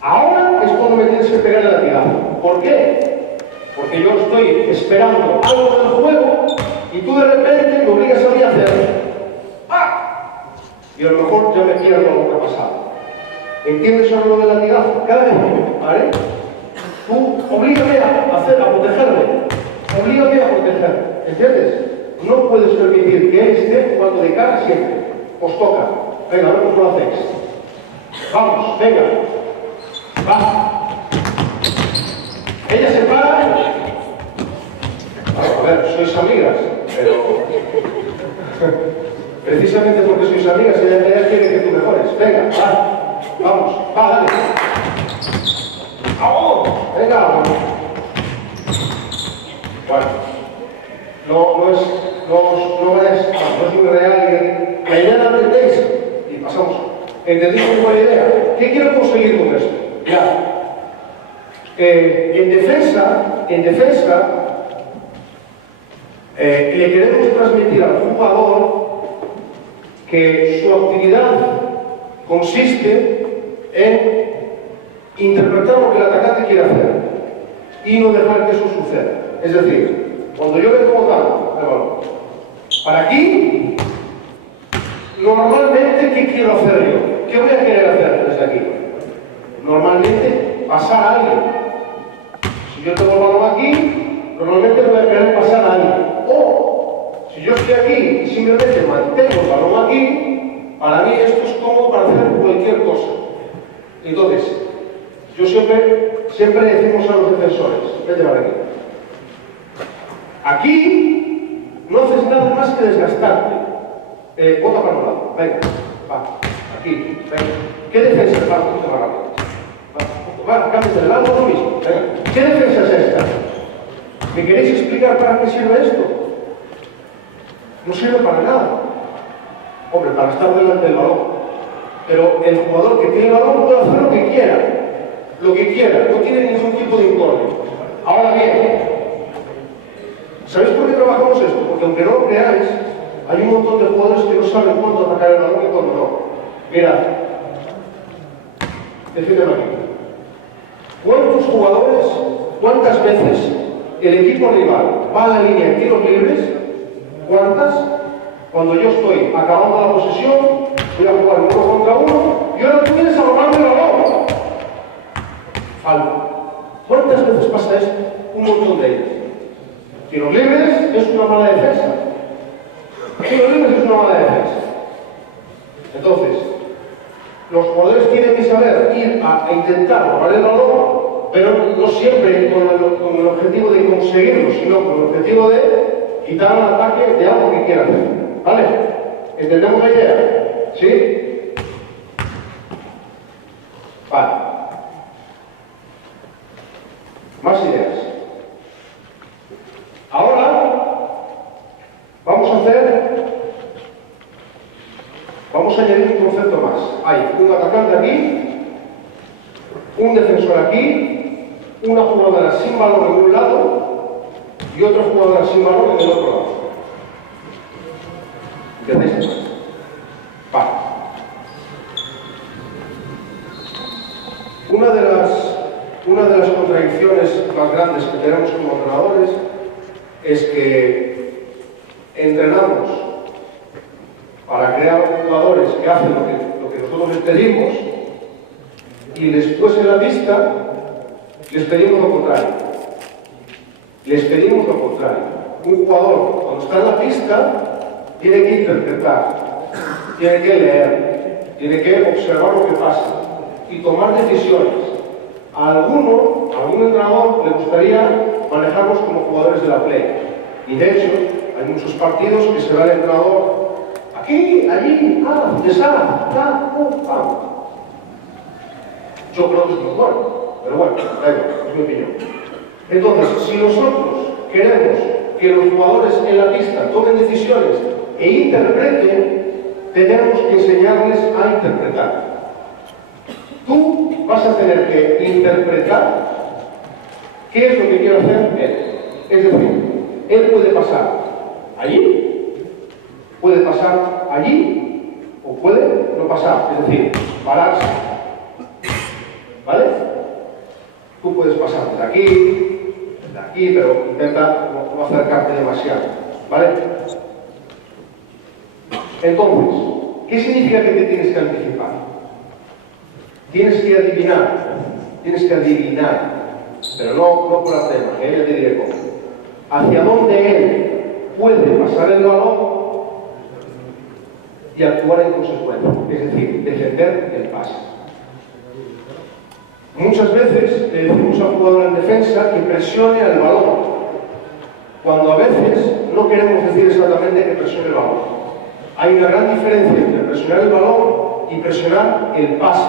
Ahora es cuando me tienes que pegar el latigazo. ¿Por qué? Porque yo estoy esperando algo del juego y tú de repente me obligas a mí a hacer ¡ah! Y a lo mejor ya me pierdo lo que ha pasado. ¿Entiendes ahora lo del latigazo? Cada vez, ¿vale? Tú oblígame a protegerme. Oblígame a protegerme. ¿Entiendes? No puedes permitir que él esté jugando de cara siempre. Os toca. Venga, a ver cómo lo hacéis. Vamos, venga. Va. Ella se para. A ver, sois amigas, pero precisamente porque sois amigas, ella quiere que tú mejores. Venga, va. Vamos, va, dale. ¡Vamos! Venga. Bueno, no es muy real. La idea la entendéis y pasamos. ¿Entendéis un poco la idea? ¿Qué quiero conseguir con esto? Ya. En defensa, le queremos transmitir al jugador que su actividad consiste en interpretar lo que el atacante quiere hacer y no dejar que eso suceda. Es decir, cuando yo vengo botando el balón para aquí, normalmente, ¿qué quiero hacer yo? ¿Qué voy a querer hacer desde aquí? Normalmente, pasar a alguien. Si yo tengo el balón aquí, normalmente voy a querer pasar a alguien. O, si yo estoy aquí y simplemente mantengo el balón aquí, para mí esto es cómodo para hacer cualquier cosa. Entonces, yo siempre decimos a los defensores, vete para aquí. Aquí no haces nada más que desgastarte. Bota para un lado, venga, va, aquí, venga. ¿Qué defensa es? Va, un poquito más rápido. Va, cámbiate de lado, lo mismo, venga. ¿Qué defensa es esta? ¿Me queréis explicar para qué sirve esto? No sirve para nada. Hombre, para estar delante del balón. Pero el jugador que tiene el balón puede hacer lo que quiera. Lo que quiera, no tiene ningún tipo de incordio. Ahora bien, ¿sabéis por qué trabajamos esto? Porque aunque no lo creáis, hay un montón de jugadores que no saben cuándo atacar el balón y cuándo no. Mirad, decídelo aquí. ¿Cuántos jugadores, cuántas veces el equipo rival va a la línea de tiros libres, ¿cuántas? Cuando yo estoy acabando la posesión, voy a jugar 1 contra 1 y ahora tú vienes a robarme el balón. Falta. ¿Cuántas veces pasa esto? Un montón de ellas. Tiros libres es una mala defensa. Tiros libres es una mala defensa. Entonces, los jugadores tienen que saber ir a intentar robar el balón, pero no siempre con el objetivo de conseguirlo, sino con el objetivo de quitar al ataque de algo que quiera hacer. ¿Vale? ¿Entendemos la idea? ¿Sí? Vale. Más ideas. Ahora vamos a añadir un concepto más. Hay un atacante aquí, un defensor aquí, una jugadora sin balón en un lado y otra jugadora sin balón en el otro lado. ¿Entendéis? Vale. Una de las contradicciones más grandes que tenemos como entrenadores es que entrenamos para crear jugadores que hacen lo que nosotros les pedimos y después en la pista les pedimos lo contrario. Les pedimos lo contrario. Un jugador, cuando está en la pista, tiene que interpretar, tiene que leer, tiene que observar lo que pasa y tomar decisiones. A algún entrenador le gustaría manejarnos como jugadores de la play. Y de hecho, hay muchos partidos que se va el entrenador aquí, allí, Yo creo que es muy bueno, pero bueno, da igual, es mi opinión. Entonces, si nosotros queremos que los jugadores en la pista tomen decisiones e interpreten, tenemos que enseñarles a interpretar. Tú vas a tener que interpretar qué es lo que quiere hacer él. Es decir, él puede pasar allí, puede pasar allí, o puede no pasar, es decir, pararse. ¿Vale? Tú puedes pasar de aquí, pero intenta no acercarte demasiado. ¿Vale? Entonces, ¿qué significa que te tienes que anticipar? Tienes que adivinar, pero no por la tema, que ya te diré cómo. Hacia dónde él puede pasar el balón y actuar en consecuencia, es decir, defender el pase. Muchas veces le decimos al jugador en defensa que presione al balón, cuando a veces no queremos decir exactamente que presione el balón. Hay una gran diferencia entre presionar el balón y presionar el pase.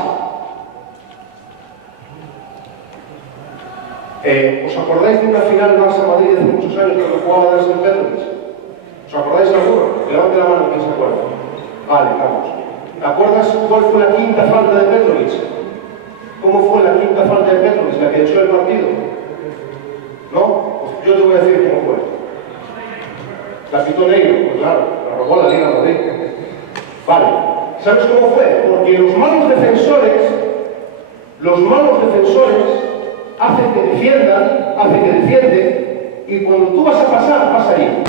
¿Os acordáis de una final Barça-Madrid hace muchos años cuando jugaba Darsen Petrovic? ¿Os acordáis de alguno? Levante la mano quien se acuerda. Vale, vamos. ¿Te acuerdas cuál fue la quinta falta de Petrovic? ¿Cómo fue la quinta falta de Petrovic, la que echó el partido? ¿No? Pues yo te voy a decir cómo fue. La pitó Neiro, pues claro, la robó la Liga Madrid. Vale. ¿Sabes cómo fue? Porque los malos defensores hacen que defienden, y cuando tú vas a pasar, pasa ahí.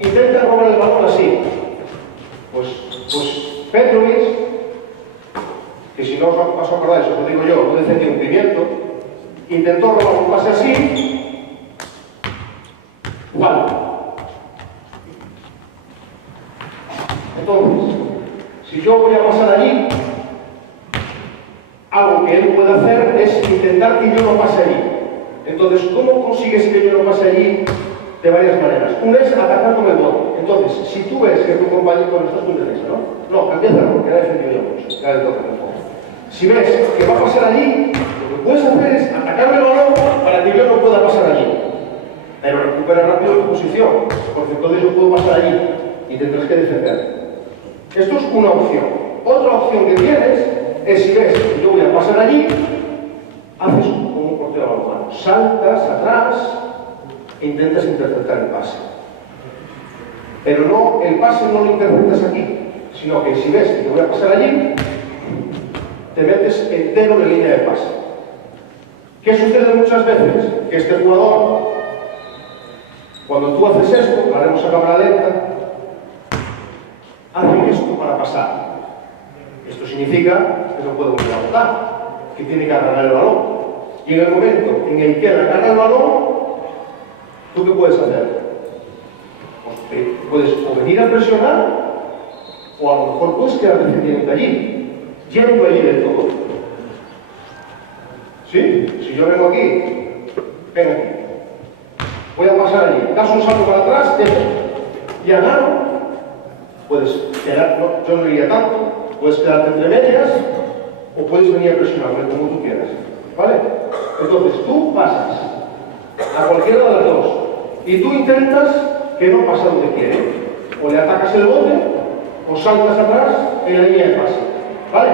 Intentan robar el balón así. Pues Petrovic, que si no os acordáis, os lo digo yo, no defendió un pimiento, intentó robar un pase así, falta. Entonces, si yo voy a pasar allí, algo que él puede hacer es intentar que yo no pase allí. Entonces, ¿cómo consigues que yo no pase allí? De varias maneras. Una es atacar con el bote. Entonces, si tú ves que tu compañero, bueno, esto es tu defensa, ¿no? No, cambiarla porque la he defendido yo mucho. Ya le toca el juego. Si ves que va a pasar allí, lo que puedes hacer es atacarme el balón para que yo no pueda pasar allí. Pero recupera rápido tu posición, porque entonces yo puedo pasar allí y tendrás que defender. Esto es una opción. Otra opción que tienes es si ves que yo voy a pasar allí, haces como un portero balonmano. Saltas atrás e intentas interpretar el pase. Pero no, el pase no lo interpretas aquí, sino que si ves que voy a pasar allí, te metes entero en línea de pase. ¿Qué sucede muchas veces? Que este jugador Cuando tú haces esto, lo haremos a cámara lenta, hacen esto para pasar. Esto significa que no puede volver a botar, que tiene que agarrar el balón. Y en el momento en el que él agarra el balón, ¿tú qué puedes hacer? Pues puedes o venir a presionar, o a lo mejor puedes quedar defendiendo allí, yendo allí del todo. ¿Sí? Si yo vengo aquí, ven aquí. Voy a pasar allí, das un salto para atrás, y agarro, puedes quedar, no, yo no iría tanto, puedes quedarte entre medias, o puedes venir a presionarme como tú quieras. ¿Vale? Entonces tú pasas a cualquiera de las dos, y tú intentas que no pase donde quiere. O le atacas el bote, o saltas atrás en la línea de pase. ¿Vale?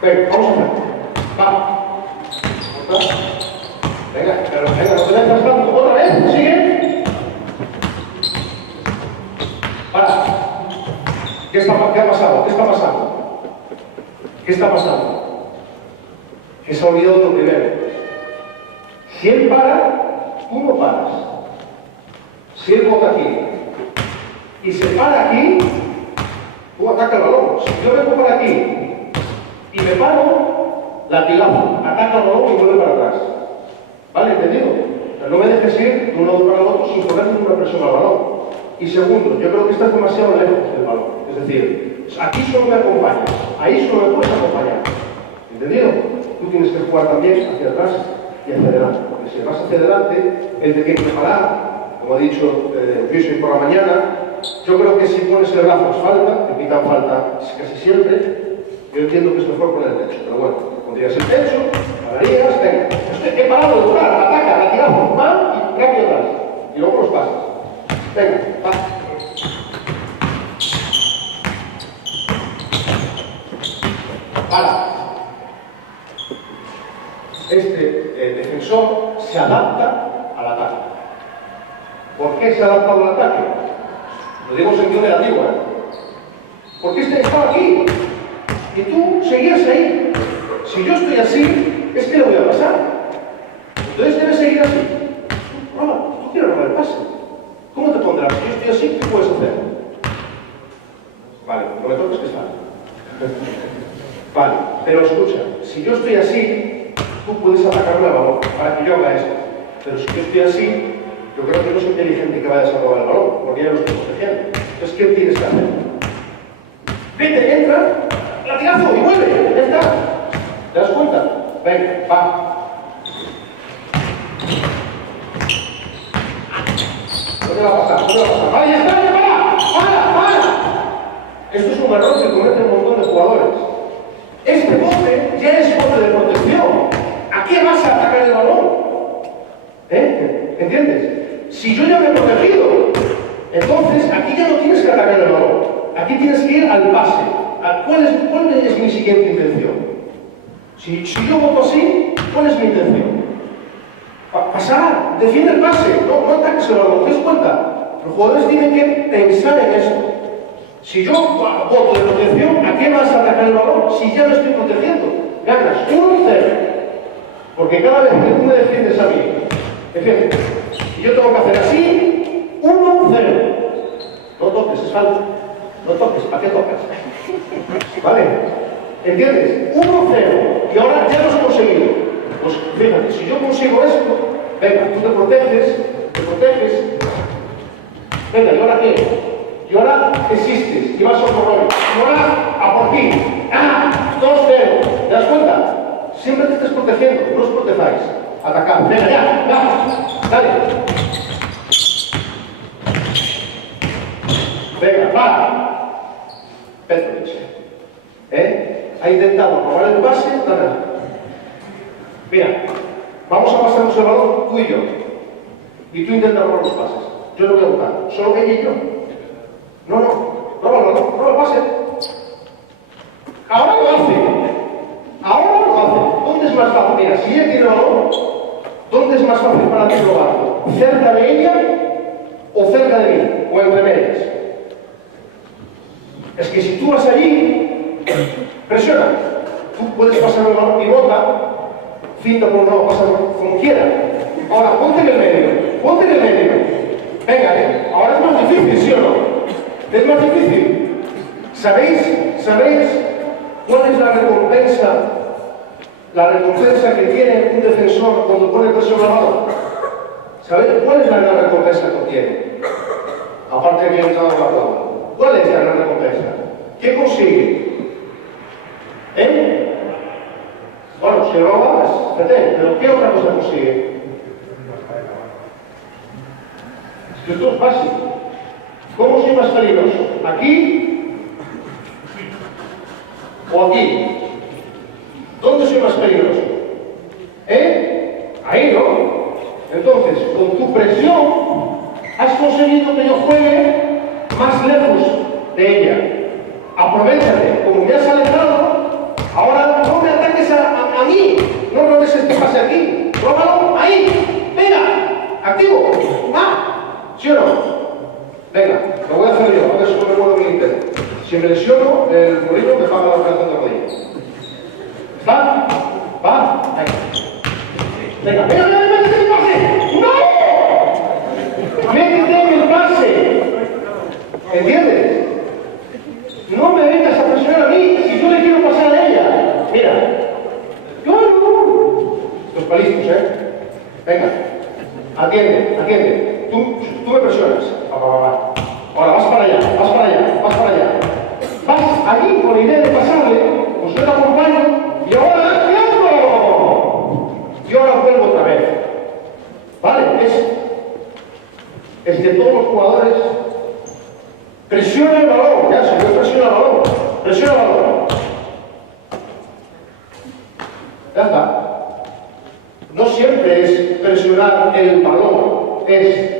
Venga, vamos a hacer. Va. Venga, pero venga, no te dejas tanto. Otra vez, sigue. Para. ¿Qué ha pasado? ¿Qué está pasando? ¿Qué está pasando? Que se ha olvidado de lo primero. Si él para, tú no paras. Si él bota aquí y se para aquí, tú atacas el balón. Si yo vengo para aquí y me paro, latigazo, ataca el balón y vuelve para atrás. ¿Vale? ¿Entendido? Pero no me dejes ir de un lado para el otro sin poner ninguna presión al balón. Y segundo, yo creo que estás demasiado lejos del balón. Es decir, aquí solo me acompañas, ahí solo me puedes acompañar. ¿Entendido? Tú tienes que jugar también hacia atrás y hacia adelante. Porque si vas hacia adelante, él te tiene que parar. Como ha dicho Luis por la mañana, yo creo que si pones el brazo es falta, te pitan falta casi siempre. Yo entiendo que es mejor poner el pecho, pero bueno, pondrías el pecho, pararías, venga. He parado de jugar, ataca, latigazo, va y rápido atrás. Y luego los pasas. Venga, va. Para. Este defensor se adapta al ataque. ¿Por qué se ha adaptado al ataque? Lo digo en sentido negativo, ¿eh? Porque este estaba aquí y tú seguías ahí. Si yo estoy así, es que le voy a pasar. Entonces debes seguir así. Tú quieres robar el pase. ¿Cómo te pondrás? Si yo estoy así, ¿qué puedes hacer? Vale, no me toques que está. Vale, pero escucha, si yo estoy así, tú puedes atacarme al balón para que yo haga esto. Pero si yo estoy así, yo creo que no es inteligente que vayas a robar el balón, porque ya lo estoy protegiendo. Entonces, ¿qué tienes que hacer? Vete, entra, latigazo y vuelve, ya está. ¿Te das cuenta? Venga, va. No te va a pasar, no te va a pasar. Vale, ya está, ya para. Esto es un error que cometen un montón de jugadores. Este bote ya es bote de protección. ¿A qué vas a atacar el balón? ¿Entiendes? Si yo ya me he protegido, entonces aquí ya no tienes que atacar el balón. Aquí tienes que ir al pase. ¿Cuál es mi siguiente intención? Si yo voto así, ¿cuál es mi intención? Pasar, defiende el pase, no ataques el balón. ¿Te das cuenta? Los jugadores tienen que pensar en esto. Si yo voto de protección, ¿a qué vas a atacar el balón? Si ya me estoy protegiendo, ganas 1-0. Porque cada vez que tú me defiendes a mí, defiende. Y yo tengo que hacer así, 1-0. No toques, es falta. No toques, ¿para qué tocas? ¿Vale? ¿Entiendes? 1-0. Y ahora ya lo has conseguido. Pues fíjate, si yo consigo esto, venga, tú te proteges. Venga, ¿y ahora qué? Y ahora existes, y vas a otro rollo. Y ahora a por ti. 2-0. ¿Te das cuenta? Siempre te estás protegiendo, no os protejáis. Atacad. Venga, ya, vamos. Dale. Venga, para. Petrovic. Ha intentado robar el pase, nada. Mira, vamos a pasarnos el balón tú y yo. Y tú intentas robar los pases. Yo no voy a votar, solo ella y yo. No, roba el pase. Ahora lo hace. ¿Dónde es más fácil? Mira, si ella tiene el balón, ¿dónde es más fácil para ti robarlo? ¿Cerca de ella o cerca de mí? O entre medias. Es que si tú vas allí, presiona. Tú puedes pasar el balón, pivota, finta por un lado, pasa como quiera. Ahora, ponte en el medio. Ponte en el medio. Venga, ahora es más difícil, ¿sí o no? Es más difícil. ¿Sabéis cuál es la recompensa? La recompensa que tiene un defensor cuando pone presión al balón. ¿Sabéis cuál es la gran recompensa que obtiene? Aparte de que han dado la bola. ¿Cuál es la gran recompensa? ¿Qué consigue? Bueno, si robas, pero ¿qué otra cosa consigue? Es que esto es fácil. ¿Cómo soy más peligroso? ¿Aquí o aquí? ¿Dónde soy más peligroso? Ahí, ¿no? Entonces, con tu presión, has conseguido que yo juegue más lejos de ella. Aprovechate, como me has alejado, ahora no me ataques a mí, no robes este pase aquí, róbalo ahí, venga, activo, ¿sí o no? Venga, lo voy a hacer yo, a ver si no me muevo mi interno. Si me lesiono, el bolillo me paga la operación de rodilla. ¿Está? ¿Va? Ahí. Venga, métete en el pase. ¡No! Métete en el pase. ¿Entiendes? No me vengas a presionar a mí si yo le quiero pasar a ella. Mira. Los palitos, Venga. Atiende. Tú me presionas. Ahora vas para allá. Vas allí con la idea de pasarle, pues yo te acompaño. Y ahora, ¡tiempo! Y ahora vuelvo otra vez. ¿Vale? Es de todos los jugadores. Presiona el balón. Ya, si yo presiona el balón. Presiona el balón. Ya está. No siempre es presionar el balón. Es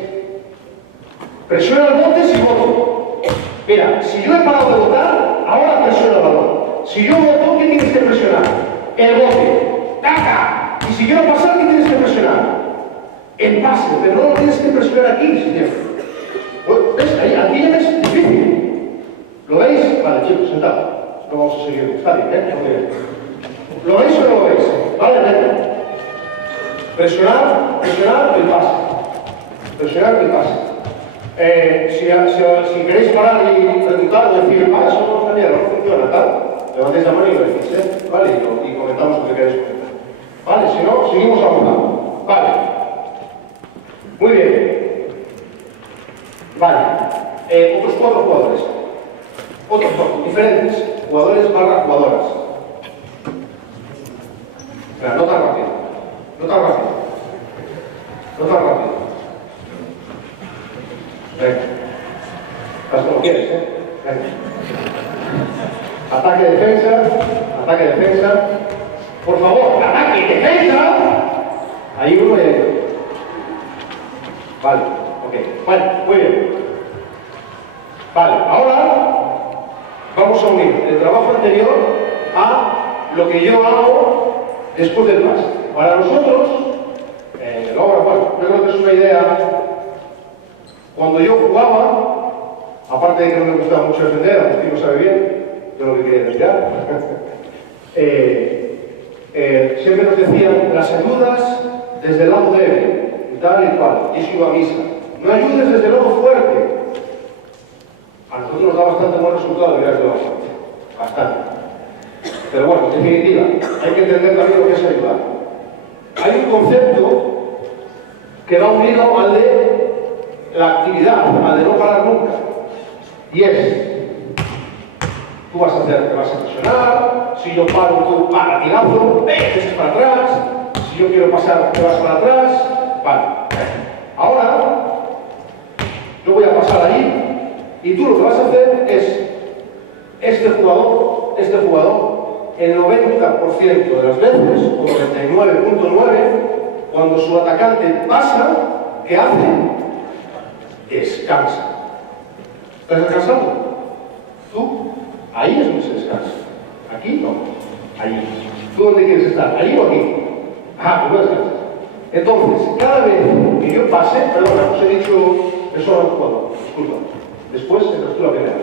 presiona el bote si voto. Mira, si yo he parado de votar, ahora presiona el balón. Si yo voto, ¿qué tienes que presionar? El bote. ¡Taca! Y si quiero pasar, ¿qué tienes que presionar? El pase, pero no lo tienes que presionar aquí, señor. ¿Ves? Ahí, aquí ya es difícil. ¿Lo veis? Vale, chicos, sentado. No vamos a seguir. Está bien, Muy bien. ¿Lo veis o no lo veis? Vale, venga. Presionar el pase. Presionar el pase. Si queréis parar y preguntar o decir, eso no funciona, tal, levantéis la mano y lo decís, ¿vale? Y comentamos lo que queréis comentar. ¿Vale? Si no, seguimos avanzando. Vale. Muy bien. Vale. Otros 4 jugadores. Otros 4, diferentes. Jugadores barra jugadoras. Espera, no tan rápido. Venga. Haz como quieres, Venga. Ataque, defensa. Por favor, ataque, defensa. Ahí uno y ahí otro. Vale, ok. Vale, muy bien. Vale, ahora vamos a unir el trabajo anterior a lo que yo hago después del pase. Para nosotros, yo creo que es una idea. Cuando yo jugaba, aparte de que no me gustaba mucho defender, Agustín lo sabe bien, de lo que quería retirar, siempre nos decían las ayudas desde el lado débil, y tal y cual, y eso iba a misa. No ayudes desde el lado fuerte. A nosotros nos da bastante buen resultado mirar desde el lado fuerte. Bastante. Pero bueno, en definitiva, hay que entender también lo que es ayudar. Hay un concepto que va unido al de la actividad, al de no parar nunca. Y es, tú vas a presionar, si yo paro, tú para tirazo, te echas para atrás, si yo quiero pasar, te vas para atrás, vale. Ahora, yo voy a pasar ahí, y tú lo que vas a hacer es, este jugador, el 90% de las veces, o 99.9, cuando su atacante pasa, ¿qué hace? Descansa. ¿Estás descansando? Tú, ahí es donde se descansa. Aquí no. Ahí. ¿Tú dónde quieres estar? ¿Ahí o aquí? Tú no descansas. Entonces, cada vez que yo pase, perdona, os he dicho eso no puedo, disculpa. Después entras tú la primera.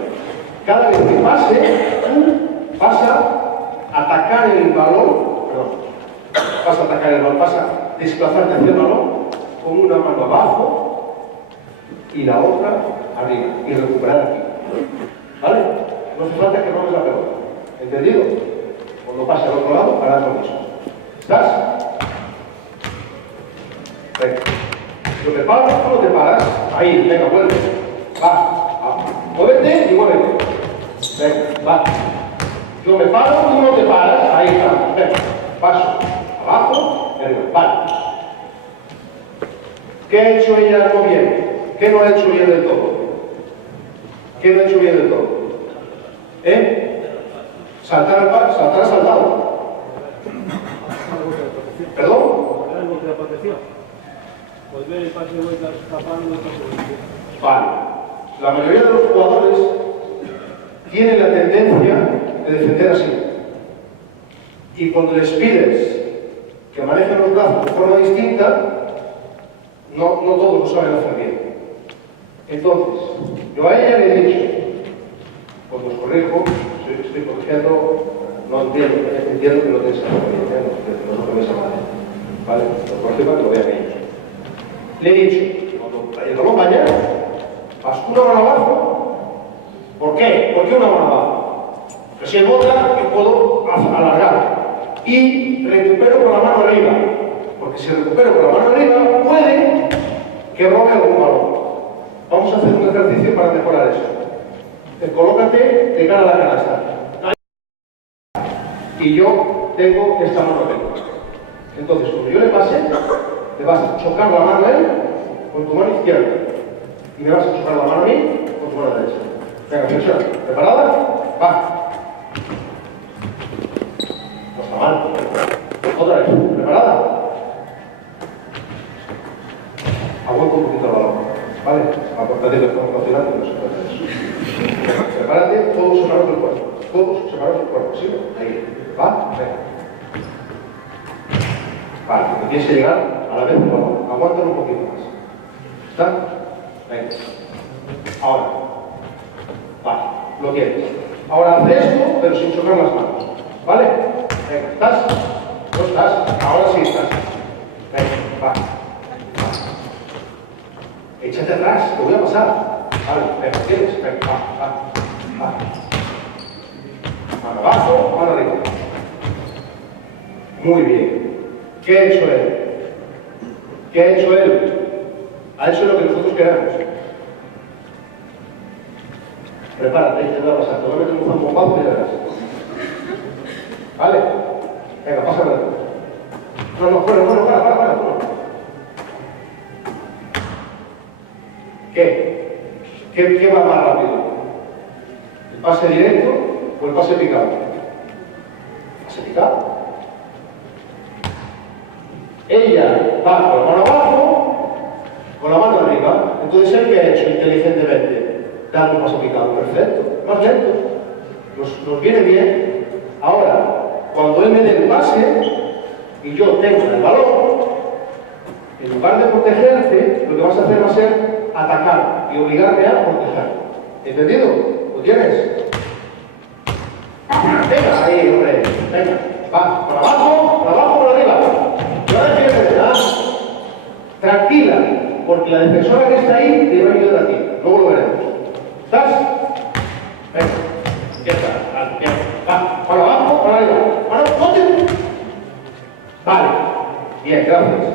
Cada vez que pase, tú vas a atacar el balón, vas a desplazarte hacia el balón con una mano abajo y la otra arriba, y recuperar aquí. ¿Vale? No hace falta que robes la pelota. ¿Entendido? Cuando pase al otro lado, harás lo mismo. ¿Estás? Venga. Yo te paro, tú no te paras. Ahí, venga, vuelve. Va. Muévete y muévete. Venga, va. Yo me paro, tú no te paras. Ahí está. Venga. Paso. Abajo, arriba. Vale. ¿Qué ha hecho ella no bien? ¿Qué no ha hecho bien del todo? ¿Qué no ha hecho bien del todo? Saltar al par, saltar saltado. ¿Perdón? Algo que la protección. Volver el pase de vuelta tapando el pase de vuelta. Vale. La mayoría de los jugadores tienen la tendencia de defender así. Y cuando les pides que manejen los brazos de forma distinta, no todos lo saben hacer bien. Entonces, yo a ella le he dicho, cuando os corrijo, estoy corrigiendo, no entiendo que no tenéis que hacer bien, no os toméis a mal. ¿Vale? Lo corrijo para que lo vean ellos. Le he dicho, cuando el balón vaya, vas una mano abajo. ¿Por qué? ¿Por qué una mano abajo? Porque si es otra, yo puedo alargar. Y recupero con la mano arriba. Porque si recupero con la mano arriba, puede que robe algún balón. Vamos a hacer un ejercicio para mejorar eso. Colócate de cara a la canasta. Y yo tengo esta mano arriba. Entonces, cuando yo le pase, le vas a chocar la mano a él con tu mano izquierda. Y me vas a chocar la mano a mí con tu mano derecha. Venga, flexiona. ¿Preparada? Va. No está mal. Otra vez. ¿Preparada? Aguanta un poquito el balón. ¿Vale? Acuérdate que estamos vacilando y no se trata de eso. Prepárate, todos separados del cuerpo. Todos separados del cuerpo, ¿sí? Ahí. ¿Va? Venga. Vale, porque tienes que llegar a la vez del balón. Aguántalo un poquito más. ¿Está? Venga. Ahora. Vale, lo tienes. Ahora haz esto, pero sin chocar las manos. ¿Vale? Venga, ¿estás? ¿No estás? Ahora sí estás. Venga, va. Échate atrás, te voy a pasar. Vale, venga, ¿tienes? Venga, va. Mano abajo, mano arriba. Muy bien. ¿Qué ha hecho él? ¿Qué ha hecho él? Ha hecho lo que nosotros queremos. Prepárate, te voy a pasar. Te voy a meter un bombazo y ya verás. ¿Vale? Venga, pásame. No, fuera. ¿Qué va más rápido? ¿El pase directo o el pase picado? ¿El pase picado? Ella va con la mano abajo, con la mano arriba. Entonces, ¿él qué ha hecho inteligentemente? Dando un paso picado. Perfecto. Más lento. Nos viene bien. Ahora, cuando él me dé el pase y yo tengo el balón, en lugar de protegerte, lo que vas a hacer va a ser atacar y obligarme a proteger. ¿Entendido? ¿Lo tienes? Venga, ahí, hombre. Venga. Va, por abajo, por arriba. Y ahora fíjate, tranquila, porque la defensora que está ahí te va a ayudar a ti. Luego lo veremos. ¿Estás? Venga. Ya está. Bien. Va, por abajo, por arriba. Bueno, ponte. Vale. Bien, gracias.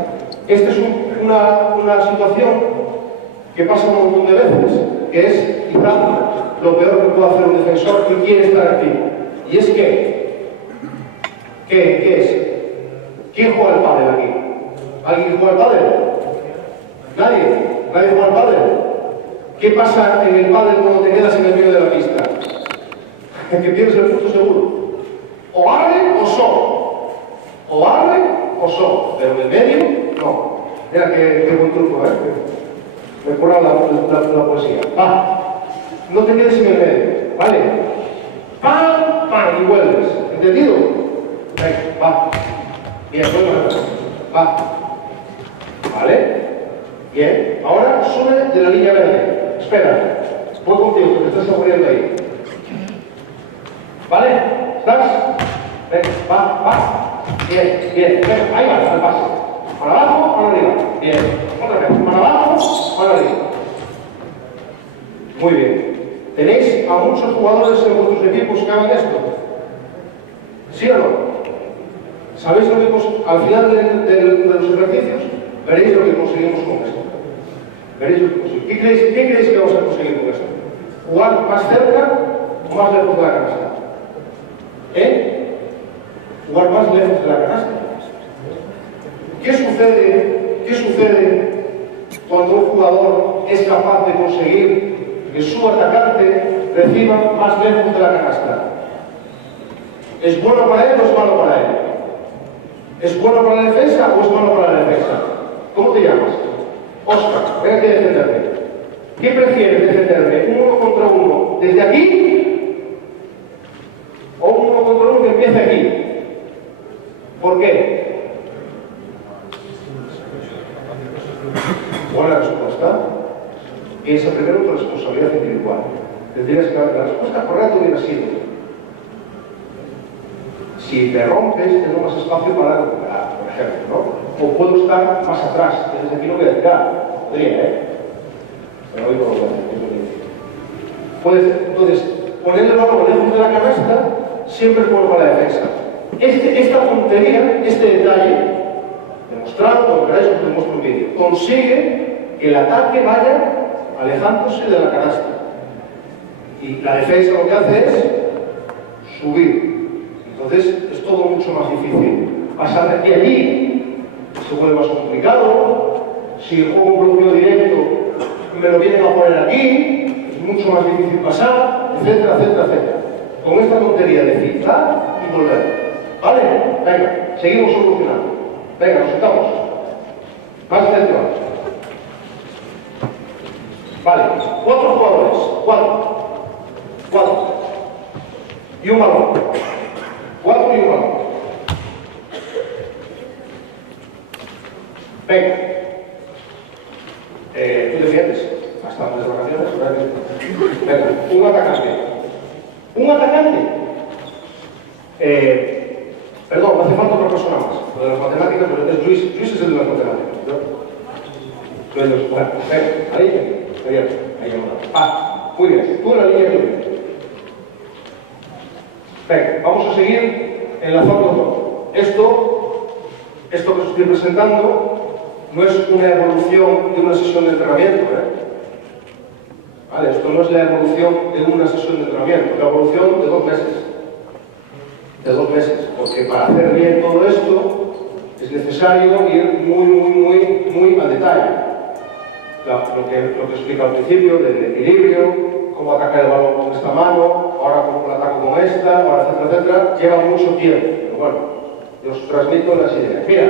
Esta es una situación que pasa un montón de veces, que es quizá lo peor que puede hacer un defensor que quiere estar activo. Y es que, ¿qué es? ¿Quién juega al pádel aquí? ¿Alguien juega al pádel? Nadie juega al pádel. ¿Qué pasa en el pádel cuando te quedas en el medio de la pista? Que pierdes el punto seguro. O arre o so. O arre o so. Pero en el medio, no. Mira qué buen truco, ¿eh? Me curra la poesía. Va. No te quedes en el medio, ¿vale? ¡Pam! Y vuelves. ¿Entendido? Venga, va. Bien, vuelve. Va. ¿Vale? Bien. Ahora sube de la línea verde. Espera. Voy contigo, que te estás aburriendo ahí. ¿Vale? ¿Estás? Venga, va. Bien. Venga, ahí va, al paso. Para abajo, para arriba. Bien. otra vez. Para abajo, para arriba. Muy bien. ¿Tenéis a muchos jugadores en vuestros equipos que hagan esto? ¿Sí o no? ¿Sabéis lo que al final de los ejercicios? Veréis lo que conseguimos con esto. Veréis lo que conseguimos. ¿Qué creéis que vamos a conseguir con esto? ¿Jugar más cerca o más lejos de la canasta? Jugar más lejos de la canasta. ¿Qué sucede cuando un jugador es capaz de conseguir que su atacante reciba más lejos de la canasta? ¿Es bueno para él o es malo para él? ¿Es bueno para la defensa o es malo para la defensa? ¿Cómo te llamas? Oscar, ven aquí a defenderme. ¿Qué prefieres defenderme? ¿Un 1 contra 1 desde aquí? ¿O un 1 contra 1 que empiece aquí? ¿Por qué? Buena respuesta. Piensa primero en tu responsabilidad individual. Tendrías que dar la respuesta correcta hubiera sido: si te rompes, tengo más espacio para recuperar, por ejemplo, ¿no? O puedo estar más atrás. Desde aquí no voy a tirar. Podría, Pero hoy por lo menos. Entonces, poner el balón lejos de la canasta siempre es bueno para la defensa. Esta tontería, este detalle, demostrado, como queráis, os demuestro un vídeo, consigue que el ataque vaya alejándose de la canasta. Y la defensa lo que hace es subir. Entonces es todo mucho más difícil. Pasar de aquí a allí se vuelve más complicado. Si juego un bloqueo directo, me lo vienen a poner aquí, es mucho más difícil pasar, etcétera, etcétera, etcétera. Con esta tontería de filtrar y volver. ¿Vale? Venga, seguimos solucionando. Venga, nos sentamos. Más centro. Vale, 4 jugadores. 4. Y un balón. 4 y un balón. Venga. Tú defiendes. Hasta antes de vacaciones. Venga, un atacante. ¿Un atacante? Perdón, hace falta otra persona más. Lo de las matemáticas, pero es Luis. Luis es el de las matemáticas, ¿no? Bueno, venga, ahí. Ahí vamos. Muy bien. Tú en la línea que venga, vamos a seguir enlazando todo. Esto que os estoy presentando no es una evolución de una sesión de entrenamiento, ¿Vale? Esto no es la evolución de una sesión de entrenamiento, es la evolución de 2 meses. De 2 meses, porque para hacer bien todo esto es necesario ir muy al detalle. Lo que explica al principio del equilibrio, cómo atacar el balón con esta mano, ahora cómo lo ataco con esta, ahora etcétera, etcétera, lleva mucho tiempo. Pero bueno, yo os transmito las ideas. Mira,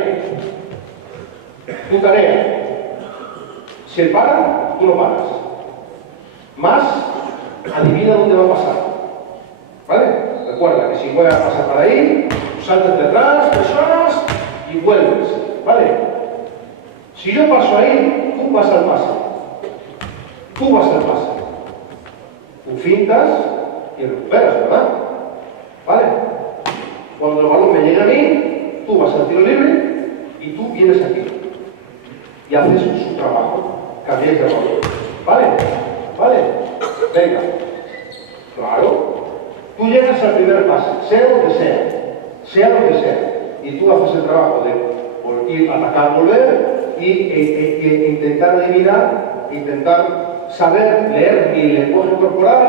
tu tarea, si él para, tú no paras. Más, adivina dónde va a pasar. ¿Vale? Recuerda que si voy a pasar para ahí, saltas detrás, presionas y vuelves. ¿Vale? Si yo paso ahí, tú vas al pase. Tú vas al pase. Tú fintas y recuperas, ¿verdad? ¿Vale? Cuando el balón me llega a mí, tú vas al tiro libre y tú vienes aquí. Y haces su trabajo. Cambiáis de balón. ¿Vale? ¿Vale? Venga. Claro. Tú llegas al primer pase, sea lo que sea. Sea lo que sea. Y tú haces el trabajo de ir, atacar, volver e intentar eliminar, intentar saber leer mi lenguaje corporal.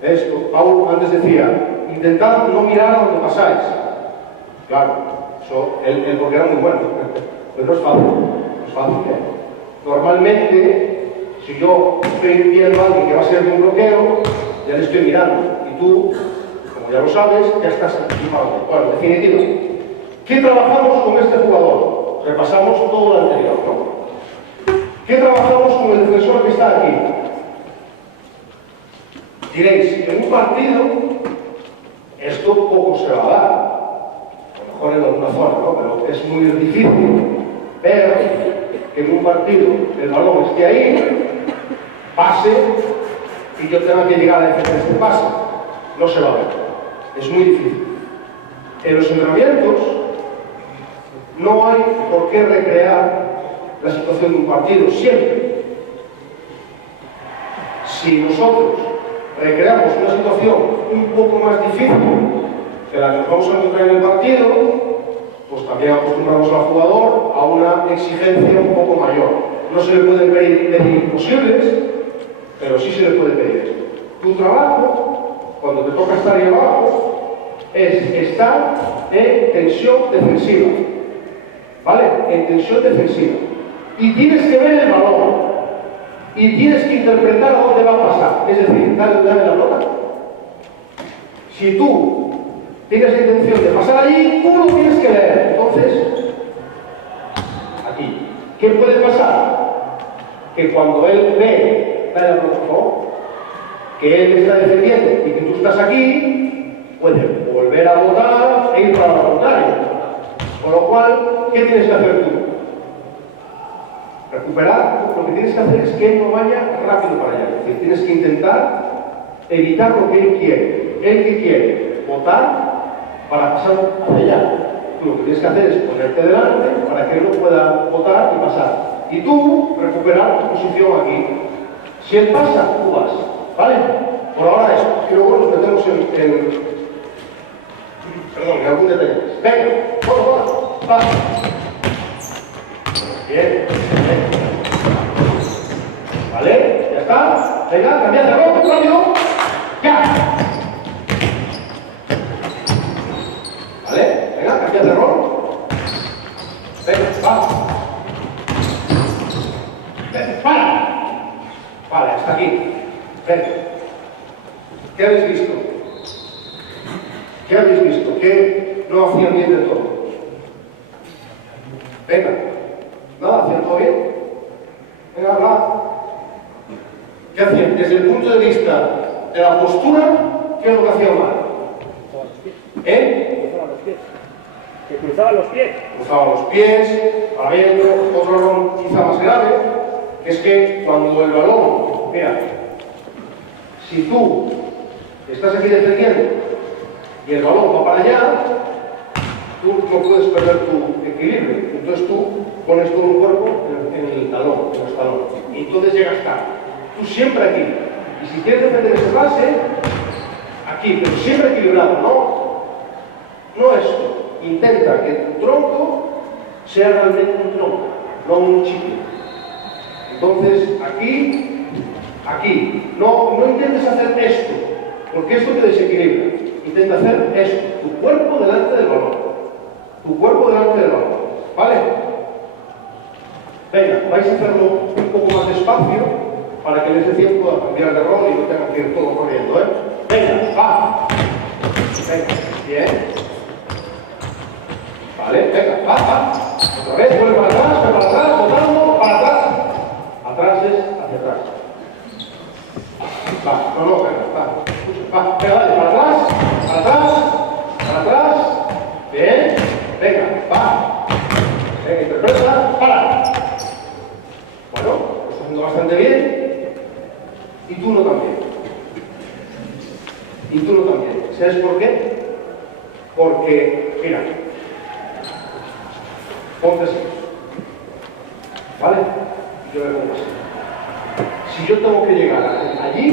Esto, Paul antes decía, intentad no mirar a donde pasáis. Claro, eso, él porque era muy bueno, pero no es fácil, no es fácil. Normalmente, si yo estoy viendo a alguien que va a ser de un bloqueo, ya le estoy mirando, y tú, como ya lo sabes, ya estás anticipado. Bueno, en definitiva, ¿qué trabajamos con este jugador? Repasamos todo lo anterior, ¿no? ¿Qué trabajamos con el defensor que está aquí? Diréis, en un partido esto poco se va a dar, a lo mejor en alguna zona, ¿no? Pero es muy difícil ver que en un partido el balón esté ahí, pase y yo tenga que llegar a defender este pase. No se va a ver, es muy difícil. En los entrenamientos no hay por qué recrear la situación de un partido, siempre. Si nosotros recreamos una situación un poco más difícil que la que nos vamos a encontrar en el partido, pues también acostumbramos al jugador a una exigencia un poco mayor. No se le puede pedir imposibles, pero sí se le puede pedir. Tu trabajo, cuando te toca estar ahí abajo, es estar en tensión defensiva. ¿Vale? En tensión defensiva. Y tienes que ver el balón. Y tienes que interpretar a dónde va a pasar. Es decir, dale la pelota. Si tú tienes la intención de pasar allí, tú lo tienes que ver. Entonces, aquí. ¿Qué puede pasar? Que cuando él ve, dale la pelota, por favor, que él está defendiendo y que tú estás aquí, puede volver a botar e ir para la contraria. Con lo cual, ¿qué tienes que hacer tú? Recuperar, lo que tienes que hacer es que él no vaya rápido para allá. Es decir, tienes que intentar evitar lo que él quiere. Él que quiere botar para pasar hacia allá. Tú lo que tienes que hacer es ponerte delante para que él no pueda botar y pasar. Y tú recuperar tu posición aquí. Si él pasa, tú vas. ¿Vale? Por ahora eso. Y luego nos metemos en algún detalle. Venga, va. Bien. ¿Vale? ¿Ya está? Venga, cambiad de rol, rápido. ¡Ya! ¿Vale? Venga, cambiad de rol. Venga, va. Venga, para. Vale, hasta aquí. Venga. ¿Qué habéis visto? ¿Qué habéis visto? ¿Qué no hacían bien de todo? Venga. ¿No? ¿Hacían todo bien? Venga, habla. ¿Qué hacían? Desde el punto de vista de la postura, ¿qué es lo que hacían mal? ¿Eh? Que cruzaban los pies. Cruzaban los pies, ahora viendo otro error quizá más grave, que es que cuando el balón, mira, si tú estás aquí defendiendo y el balón va para allá, tú no puedes perder tu equilibrio. Entonces tú pones todo un cuerpo en el talón, en los talones. Y entonces llegas tarde. Tú siempre aquí. Y si quieres defender ese base, aquí, pero siempre equilibrado, ¿no? No esto. Intenta que tu tronco sea realmente un tronco, no un chicle. Entonces, aquí. No intentes hacer esto, porque esto te desequilibra. Intenta hacer esto, tu cuerpo delante del balón. Tu cuerpo delante del balón. ¿Vale? Venga, vais a hacerlo un poco más despacio para que les dé tiempo a cambiar de rol y no tengan que ir todo corriendo, ¿eh? Venga, va. Venga, bien. Vale, venga, va. Otra vez, vuelve para atrás, botando, para atrás. Atrás es hacia atrás. Va, no, venga, va, venga, dale, para atrás. Bien, venga, va. Venga, interpreta, para. Bueno, lo está haciendo bastante bien. Y tú no también. ¿Sabes por qué? Porque, mira, ponte así. ¿Vale? Y yo me pongo así. Si yo tengo que llegar allí,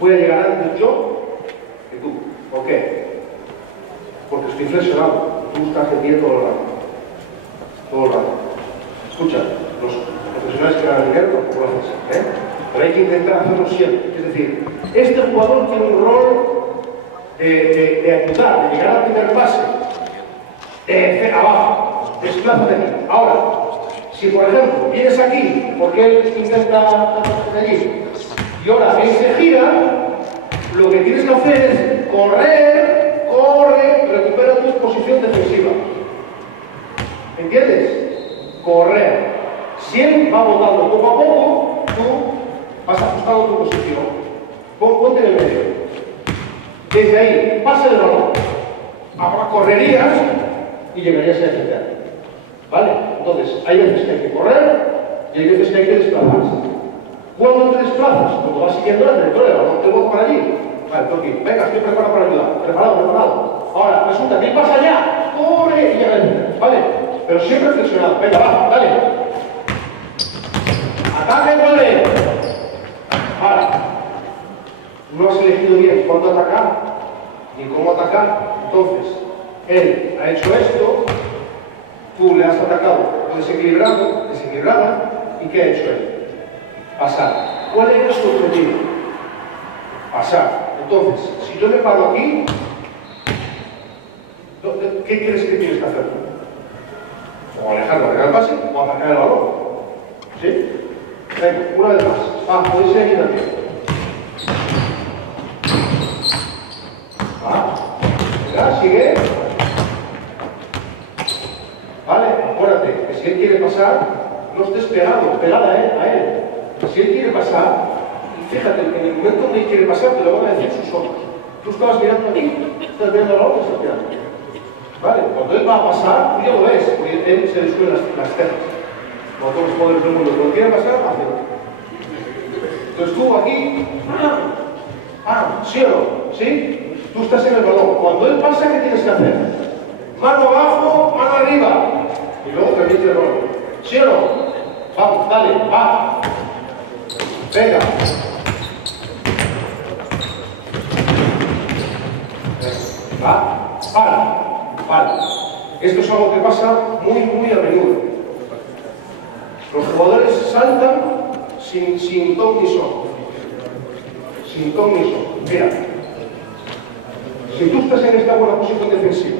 voy a llegar antes yo que tú. ¿Por qué? Porque estoy flexionado. Tú estás de pie todo el rato. Escucha, los profesionales que ganan dinero tampoco lo hacen así, ¿eh? Pero hay que intentar hacerlo siempre. Es decir, este jugador tiene un rol de ayudar, de llegar al primer pase, abajo, desplázate aquí. Ahora, si por ejemplo vienes aquí, porque él intenta allí, y ahora él se gira, lo que tienes que hacer es corre, recupera tu posición defensiva. ¿Entiendes? Correr. Si él va botando poco a poco, tú vas ajustando tu posición. Ponte en el medio. Desde ahí, pase el balón. Ahora correrías y llegarías a defender. ¿Vale? Entonces, hay veces que hay que correr y hay veces que hay que desplazarse. ¿Cuándo te desplazas? Cuando vas siguiendo el territorio, no te voy para allí. Vale, tú aquí. Venga, estoy preparado para ayudar. Preparado. Ahora, resulta que él pasa allá, corre y llega a defender. ¿Vale? Pero siempre flexionado. Venga, va, dale. cuándo atacar, ni cómo atacar. Entonces, él ha hecho esto, tú le has atacado desequilibrado, desequilibrada, ¿y qué ha hecho él? Pasar. ¿Cuál es su objetivo? Pasar. Entonces, si yo me paro aquí, ¿qué quieres que tienes que hacer? O alejarlo, alejar el pase, o atacar el balón. ¿Sí? Venga, una vez más. Podéis ir aquí también. Venga, sigue. Vale, acuérdate que si él quiere pasar, no estés pegada a él. Si él quiere pasar, fíjate, en el momento donde él quiere pasar, te lo van a decir sus ojos. Tú estabas mirando aquí, estás mirando a la otra, estás mirando. Vale, cuando él va a pasar, tú ya lo ves, porque él se le suben las cejas. Como todos los poderes del mundo, cuando quiere pasar, hace. Entonces tú aquí, ¿sí o no? ¿Sí? Tú estás en el balón. Cuando él pasa, ¿qué tienes que hacer? Mano abajo, mano arriba. Y luego también el balón. ¿Sí o no? Vamos, dale, va. Venga. Va. Para. Esto es algo que pasa muy a menudo. Los jugadores saltan sin ton ni son. Sin ton ni son. Mira. Si tú estás en esta buena posición defensiva,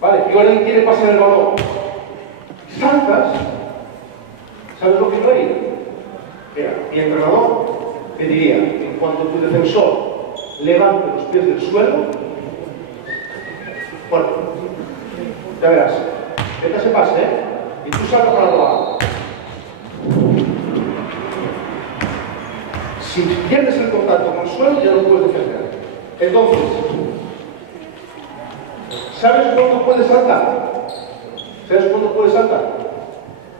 ¿vale? Y ahora él quiere pasar el balón, saltas, ¿sabes lo que es ahí? Mira, mi entrenador te diría, en cuanto tu defensor levante los pies del suelo, bueno, ya verás, deja ese pase, y tú saltas para el balón. Si pierdes el contacto con el suelo, ya no puedes defender. Entonces, ¿sabes cuándo puedes saltar? ¿Sabes cuándo puedes saltar?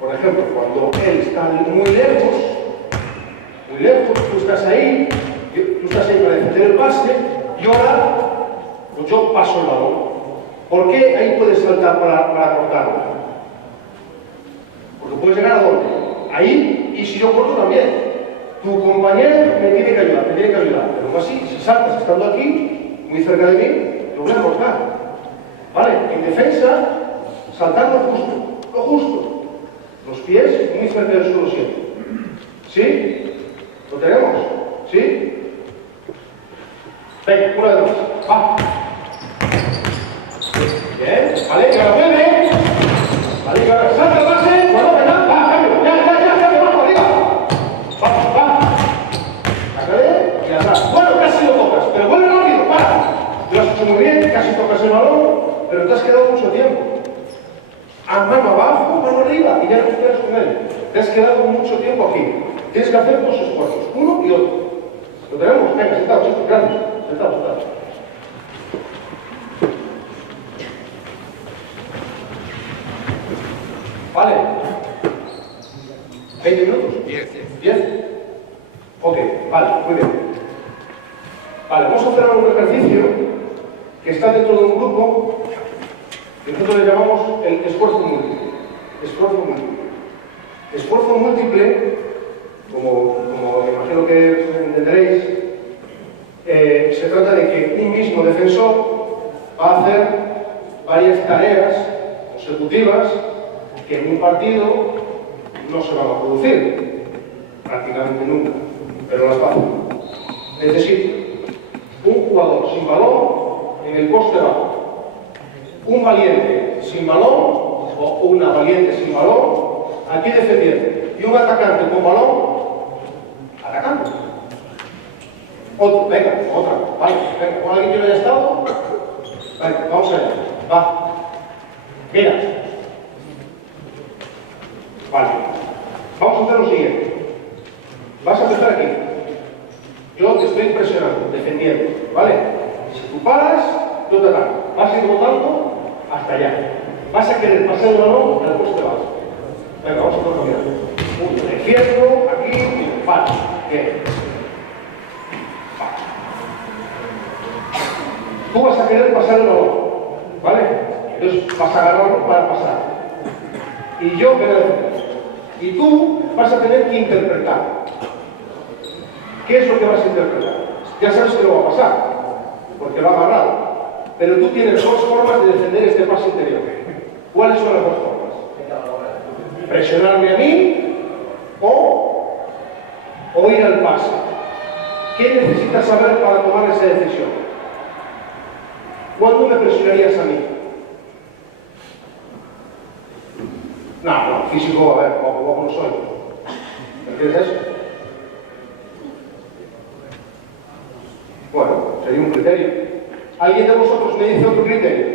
Por ejemplo, cuando él está muy lejos, tú estás ahí para defender el pase, y ahora pues yo paso el balón. ¿Por qué ahí puedes saltar para cortarlo? Porque puedes llegar a dónde? Ahí, y si yo corto también. Tu compañero me tiene que ayudar, pero aún así, si saltas estando aquí, muy cerca de mí, lo voy a cortar. ¿Vale? En defensa, saltar lo justo. Los pies muy cerca del suelo siempre. ¿Sí? ¿Lo tenemos? ¿Sí? Venga, una de dos. Va. Bien, vale, que ahora vuelve. Vale, que ahora salta el base. Bueno, venga, va, cambio. Ya, bajo, arriba. Va. Y atrás. Bueno, casi lo tocas, pero vuelve rápido, para. Lo has hecho muy bien, casi tocas el balón, pero te has quedado mucho tiempo. Mano abajo, mano arriba, y ya no te quedas con él. Te has quedado mucho tiempo aquí. Tienes que hacer dos esfuerzos, uno y otro. ¿Lo tenemos? Venga, sentados, chicos, grandes. Sentados. Vale. 20 minutos. 10. Ok, vale, muy bien. Vale, vamos a hacer ahora un ejercicio que está dentro de un grupo que nosotros le llamamos el esfuerzo múltiple. Esfuerzo múltiple, como imagino que entenderéis, se trata de que un mismo defensor va a hacer varias tareas consecutivas que en un partido no se van a producir prácticamente nunca, pero las va a hacer. Necesito un jugador sin balón en el poste bajo, un valiente sin balón o una valiente sin balón aquí defendiendo y un atacante con balón atacando. Otro, venga, otra, vale, venga, con alguien que no haya estado, venga, vamos allá, va, mira, vale, vamos a hacer lo siguiente, vas a empezar aquí, yo te estoy presionando, defendiendo, ¿vale? Si tú paras, yo te ataco, vas a ir botando hasta allá, vas a querer pasar el balón al poste bajo, venga, vamos a hacerlo bien, un izquierdo, aquí, vale, bien. Tú vas a querer pasar el balón, ¿vale? Entonces vas a agarrarlo para pasar. Y yo voy a defender. Y tú vas a tener que interpretar. ¿Qué es lo que vas a interpretar? Ya sabes que no va a pasar, porque lo ha agarrado. Pero tú tienes dos formas de defender este pase interior. ¿Cuáles son las dos formas? Presionarme a mí o ir al pase. ¿Qué necesitas saber para tomar esa decisión? ¿Cuándo me presionarías a mí? No, físico, a ver, guapo no soy. ¿Entiendes eso? Bueno, sería un criterio. ¿Alguien de vosotros me dice otro criterio?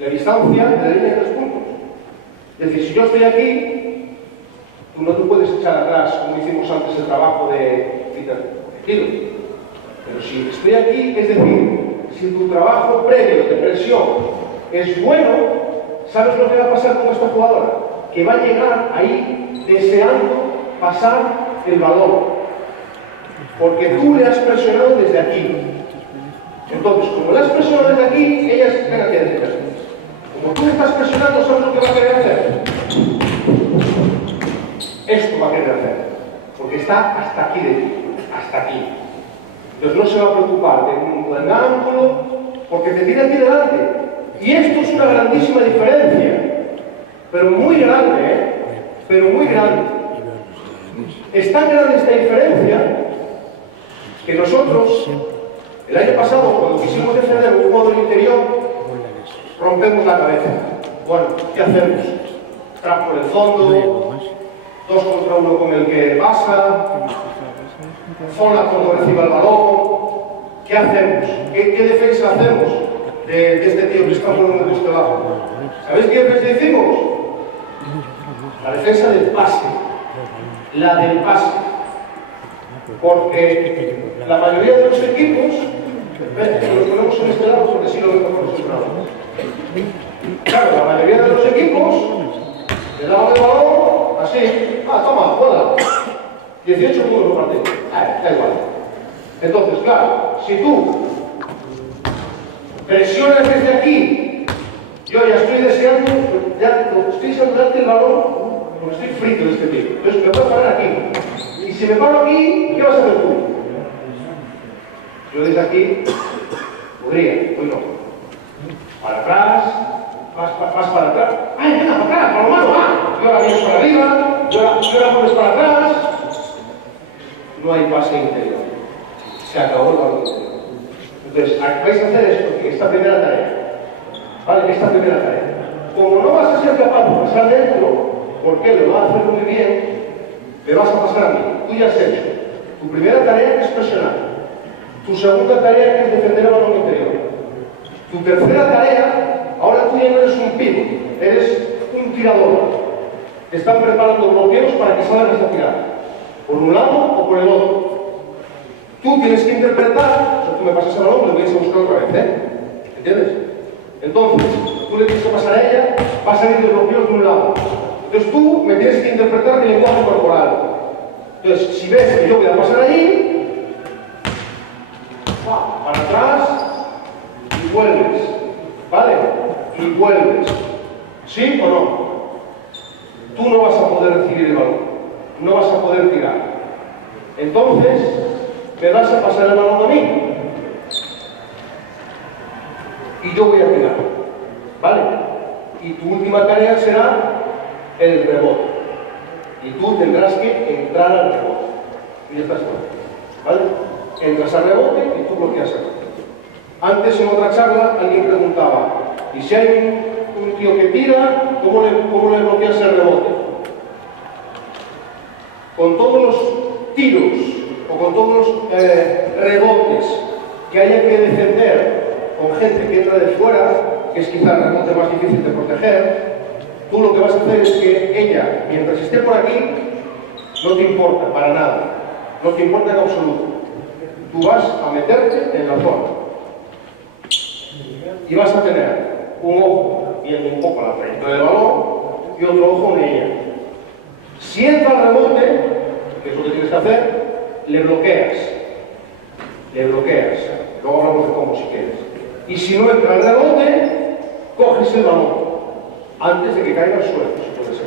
La distancia de la línea de 3 puntos. Es decir, si yo estoy aquí, tú no te puedes echar atrás, como hicimos antes el trabajo de Kilo. Pero si estoy aquí, es decir, si tu trabajo previo de presión es bueno, ¿sabes lo que va a pasar con esta jugadora? Que va a llegar ahí deseando pasar el balón. Porque tú le has presionado desde aquí. Entonces, como le has presionado desde aquí, ella se tiene que defender. Como tú estás presionando, ¿sabes lo que va a querer hacer? Esto va a querer hacer. Porque está hasta aquí de ti. Hasta aquí. Entonces no se va a preocupar de un buen ángulo, porque te tiene aquí delante. Y esto es una grandísima diferencia. Pero muy grande, ¿eh? Pero muy grande. Es tan grande esta diferencia que nosotros, el año pasado, cuando quisimos defender un juego del interior, rompemos la cabeza. Bueno, ¿qué hacemos? Trap por el fondo, 2 contra 1 con el que pasa, zona cuando reciba el balón. ¿Qué hacemos? ¿Qué defensa hacemos de este tío que está poniendo este bajo? ¿Sabéis qué defensa hicimos? La defensa del pase. La del pase. Porque la mayoría de los equipos, los ponemos en este lado porque si lo vemos por ese lado. Claro, la mayoría de los equipos le daban el balón así. Toma, juega. 18 puntos por partido. Da igual. Entonces, claro, si tú presionas desde aquí, yo ya estoy deseando, ya estoy deseando darte el balón, porque estoy frito de este tipo. Entonces me puedo parar aquí. Y si me paro aquí, ¿qué vas a hacer tú? Yo desde aquí podría, hoy no. Para atrás, vas para atrás. ¡Ay, venga, para atrás, para lo malo! Yo ahora vienes para arriba, yo ahora pones para atrás. No hay pase interior. Se acabó el balón interior. Entonces, vais a hacer esto, que esta primera tarea. ¿Vale? Esta primera tarea. Como no vas a ser capaz de pasar dentro, porque lo vas a hacer muy bien, me vas a pasar a mí. Tú ya has hecho. Tu primera tarea es presionar. Tu segunda tarea es defender el balón interior. Tu tercera tarea, ahora tú ya no eres un pívot, eres un tirador. Te están preparando bloqueos para que salgas a tirar. Por un lado o por el otro. Tú tienes que interpretar, o sea, tú me pasas el balón, me lo vais a buscar otra vez, ¿eh? ¿Entiendes? Entonces, tú le tienes que pasar a ella, va a salir de bloqueos de un lado. Entonces tú me tienes que interpretar mi lenguaje corporal. Entonces, si ves que yo voy a pasar ahí, para atrás y vuelves, ¿vale? Y vuelves. ¿Sí o no? Tú no vas a poder recibir el balón, no vas a poder tirar. Entonces, me vas a pasar el balón a mí. Y yo voy a tirar, ¿vale? Y tu última tarea será el rebote. Y tú tendrás que entrar al rebote. Y ya estás todo, ¿vale? Entras al rebote y tú bloqueas el rebote. Antes, en otra charla, alguien preguntaba, ¿y si hay un tío que tira, cómo le bloqueas el rebote? Con todos los tiros o con todos los rebotes que haya que defender con gente que entra de fuera, que es quizá el rebote más difícil de proteger, tú lo que vas a hacer es que ella, mientras esté por aquí, no te importa para nada, no te importa en absoluto. Tú vas a meterte en la zona y vas a tener un ojo viendo un poco a la frente del balón y otro ojo en ella. Si entra el rebote, que es lo que tienes que hacer, le bloqueas. Luego hablamos de cómo si quieres. Y si no entra el rebote, coges el balón antes de que caiga al suelo, si puede ser.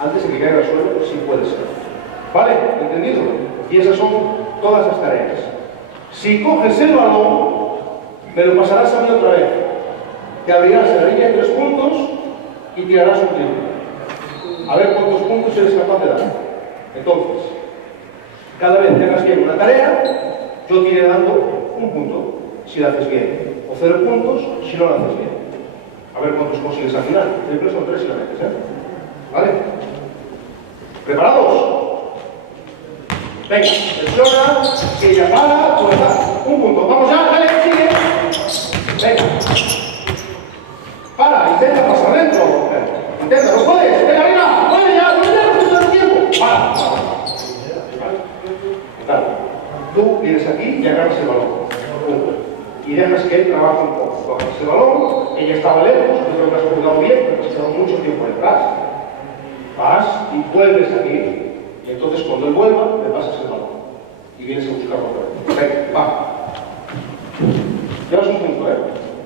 Antes de que caiga al suelo, sí puede ser. ¿Vale? ¿Entendido? Y esas son todas las tareas. Si coges el balón, me lo pasarás a mí otra vez. Te abrirás en la línea de 3 puntos y tirarás un triple. A ver cuántos puntos eres capaz de dar. Entonces, cada vez que hagas bien una tarea, yo te iré dando un punto si la haces bien, o 0 puntos si no la haces bien. A ver cuántos consigues al final. Triple son 3 si la metes, ¿eh? ¿Vale? ¿Preparados? Venga, presiona, que ella para, pues da. Un punto. Vamos ya, dale, sigue. Venga. Para, intenta pasar dentro. Intenta, no puedes. Venga, venga, puede ya, no todo el tiempo. Para. Vale. Tú vienes aquí y agarras el balón. Y dejas que él trabaje un poco. Coges el balón, ella estaba lejos, yo creo que has jugado bien, pero has estado mucho tiempo detrás. Vas y vuelves aquí. Y entonces cuando él vuelva, le pasas el balón. Y vienes a buscarlo otra vez. Venga, va. Llevas un punto, ¿eh?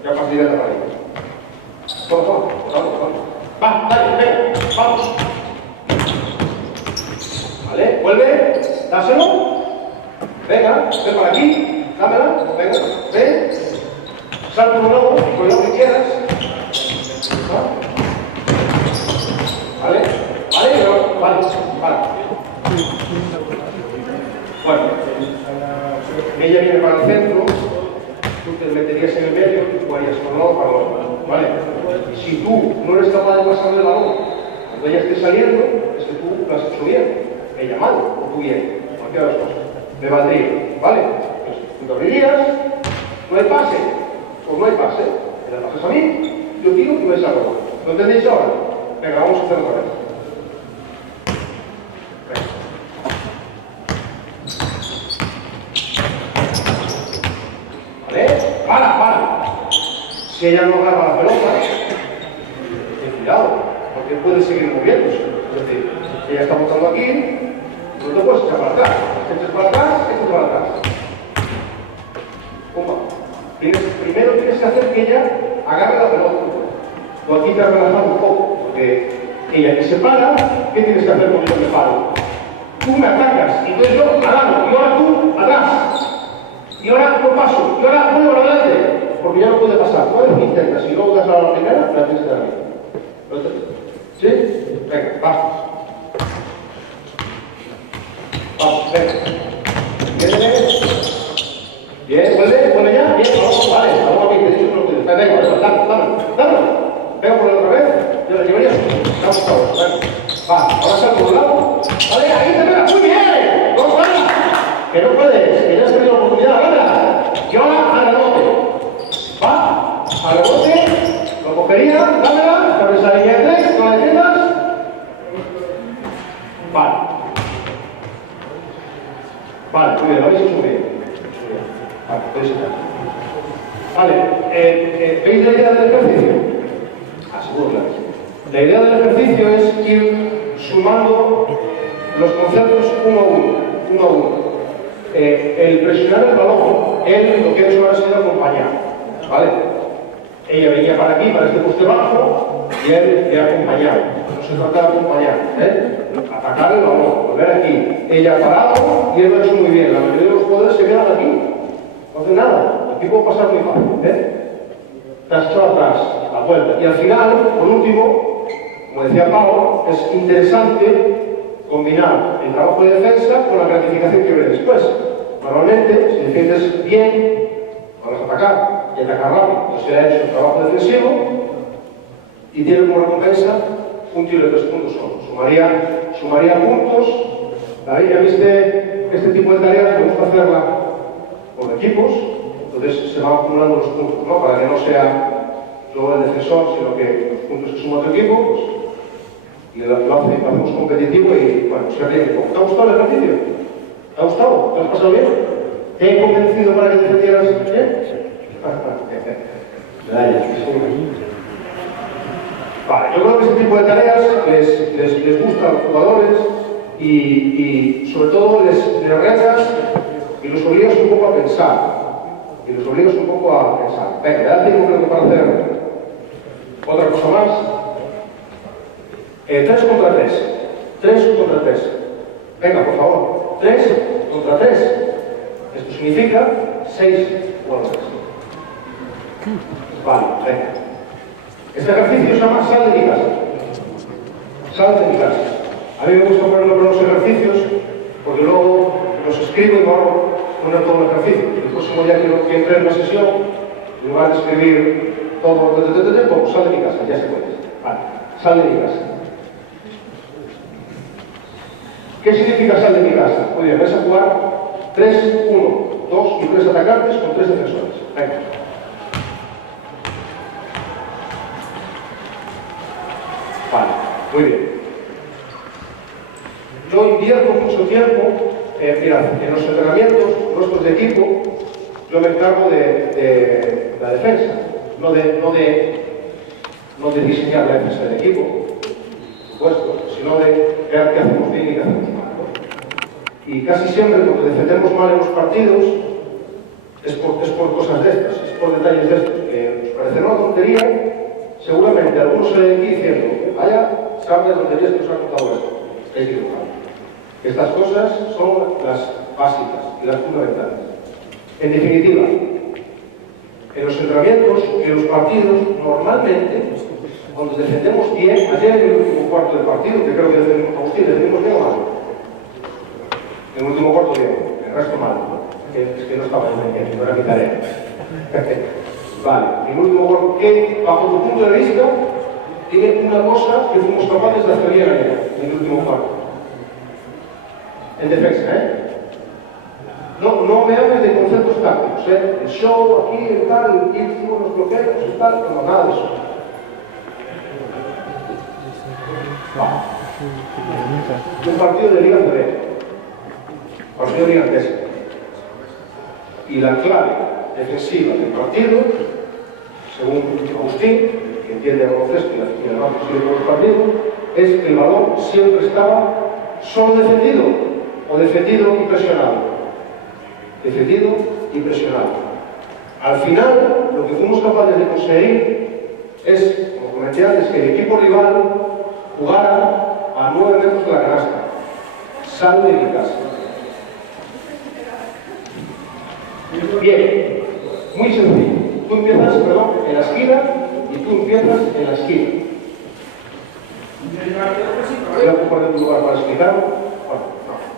Ya pasas directa para ahí. Toma. Va, dale, venga, vamos. Vale, vuelve, dáselo. Venga, ven para aquí, dámela, venga, ven. Salta un lobo, con lo que quieras. Vale, vale. Bueno, ella viene para el centro, tú te meterías en el medio y jugarías con el balón para el otro, ¿vale? Si tú no eres capaz de pasarle el balón cuando ella esté saliendo, es que tú lo has hecho bien, ella mal, o tú bien, cualquiera de las cosas. Me valdría, ¿vale? Entonces, tú te abrirías, no hay pase, pues no hay pase, me la pasas a mí, yo tiro y me salgo. ¿Lo entendéis ahora? Venga, vamos a hacerlo otra vez. Para. Si ella no agarra la pelota, ten cuidado, porque puede seguir moviéndose. Es decir, ella está botando aquí, no te puedes echar para atrás. Echas para atrás, Pumba. Primero tienes que hacer que ella agarre la pelota. Tú aquí te has relajado un poco, porque ella que se para, ¿qué tienes que hacer cuando yo me paro? Tú me atacas, y entonces yo agarro, y ahora tú atrás. Y ahora no paso, y ahora vuelvo para adelante, porque ya no puede pasar. Tú eres que intentas, si luego das a la primera, la tienes que dar bien. ¿Sí? Venga, vamos. Vamos, venga. Bien, vuelve ya, bien, vamos, vale, vamos a ver, te he dicho que no puedes. Venga, dámelo. Venga por la otra vez, yo la llevaría. Vamos todos, venga. Va, ahora sal por un lado. Vale, ahí te pega, muy bien. Vamos, vale. Que no puedes, que ya has tenido la oportunidad, venga. Y ahora al rebote. Va, al rebote, lo cogería, dámela, abres la línea de 3, no la defiendas. Vale, muy bien, lo habéis hecho muy bien. Vale, podéis entrar. Vale, ¿veis la idea del ejercicio? Seguro que la veis. La idea del ejercicio es ir sumando los conceptos uno a uno. El presionar el balón, él lo que ha hecho ahora ha sido acompañar, ¿vale? Ella venía para aquí, para este poste bajo, y él le ha acompañado. No se trata de acompañar, atacar el balón, volver aquí. Ella ha parado y él lo ha hecho muy bien. La mayoría de los jugadores se quedan aquí, no hacen nada. Aquí puede pasar muy fácil, Te has echado atrás, la vuelta. Y al final, por último, como decía Pablo, es interesante combinar el trabajo de defensa con la gratificación que viene después. Normalmente, si defiendes bien, vas a atacar y atacar rápido. Entonces se ha hecho el trabajo defensivo y tiene como recompensa un tiro de 3 puntos solo. Sumaría puntos. Ya viste, este tipo de tareas me gusta hacerla por equipos, entonces se van acumulando los puntos, ¿no? Para que no sea solo el defensor, sino que los puntos que suma tu equipo, pues, y lo hacemos competitivo y, bueno, se ríe un poco. ¿Te ha gustado el ejercicio? ¿Te ha gustado? ¿Te has pasado bien? ¿Te he convencido para que te sentieras bien? Vale, yo creo que este tipo de tareas les gusta a los jugadores y sobre todo les retas y los obligas un poco a pensar. Venga, ya tengo creo que para hacer otra cosa más. 3 contra 3. 3 contra 3. Venga, por favor. 3 contra 3. Esto significa 6 jugadores. Vale, venga. Este ejercicio se llama sal de mi casa. Sal de mi casa. A mí me gusta ponerlo en los ejercicios porque luego los escribo y me ahorro poner todo el ejercicio. El próximo día que entre en una sesión, en lugar de escribir todo, pues sal de mi casa, ya se puede. Vale, sal de mi casa. ¿Qué significa sal de mi casa? Muy bien, vais a jugar 3, 1, 2 y 3 atacantes con 3 defensores. Venga. Vale, muy bien. Yo invierto mucho tiempo, mirad, en los entrenamientos nuestros de equipo, yo me encargo de la defensa, no de diseñar la defensa del equipo, por supuesto, sino de ver qué hacemos bien y qué hacemos mal, ¿no? Y casi siempre cuando defendemos mal en los partidos es por cosas de estas, es por detalles de estos, que nos parecerá una tontería. Seguramente algunos se ven aquí diciendo, vaya, sabe de tonterías que os ha contado esto. Estáis equivocados. Estas cosas son las básicas y las fundamentales. En definitiva, en los entrenamientos y en los partidos, normalmente, cuando defendemos bien, ayer en el último cuarto del partido, que creo que defendimos bien o mal. En el último cuarto bien, el resto mal. Es que no estaba bien, no era mi tarea. Vale, en el último cuarto, que bajo tu punto de vista, tiene una cosa que fuimos capaces de hacer bien ayer, en el último cuarto. En defensa, No me hables de conceptos tácticos, el show, aquí, el tal, el hicimos los bloqueos, el tal, no, nada de eso. Un partido de Liga CB, partido de Liga Andesa. Y la clave defensiva del partido, según Agustín, que entiende el baloncesto y además sigue con los partidos, es que el balón siempre estaba solo defendido o defendido y presionado. Defendido y presionado. Al final, lo que fuimos capaces de conseguir es, como comenté antes, que el equipo rival jugara a 9 metros de la canasta. Sal de mi casa. Bien, muy sencillo. Tú empiezas, en la esquina y tú empiezas en la esquina. Voy a ocupar tu lugar para explicarlo. Bueno,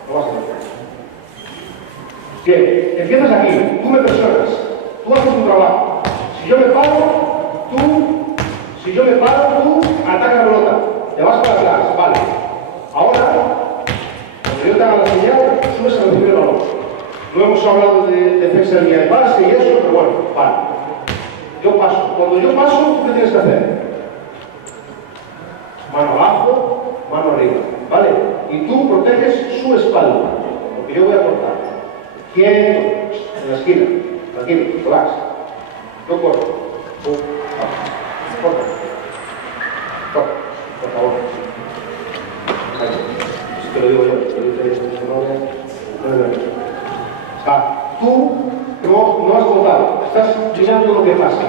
no vas a hacer. Bien, empiezas aquí, tú me presionas, tú haces tu trabajo. Si yo me paro, tú atacas la pelota, te vas para atrás, vale. Ahora, cuando yo te haga la señal, subes a recibir el balón. No hemos hablado de defensa de línea de pase y eso, pero bueno, vale. Yo paso. Cuando yo paso, ¿tú qué tienes que hacer? Mano abajo, mano arriba, ¿vale? Y tú proteges su espalda, porque yo voy a cortar. Quieto, en la esquina, tranquilo, relax. Yo corto. Corta. Corta, por favor. Esto te lo digo yo, te lo dice tu novia. Tú no has votado, estás mirando lo que pasa.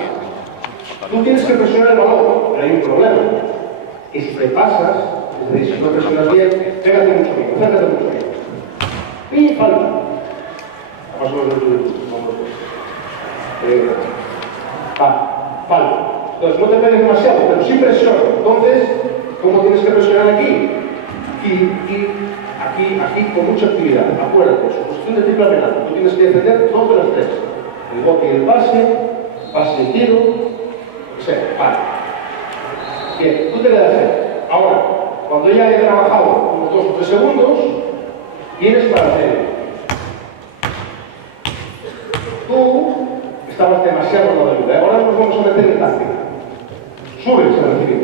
Tú tienes que presionar el balón, pero hay un problema. Y si te pasas, es decir, si no presionas bien, pégate mucho bien, acércate mucho bien. Y falta. Más o menos falta. Entonces no te pegues demasiado, pero sí presiona. Entonces, ¿cómo tienes que presionar aquí? Aquí con mucha actividad. Acuérdate, su posición de triple amenaza. Tú tienes que defender 2 de las 3. El bote y el pase y tiro, vale. Bien, tú te le das ahora, cuando ya he trabajado unos 2 o 3 segundos, tienes para hacer. Tú estabas demasiado en la ayuda. Ahora nos vamos a meter en táctica. Subes a recibir.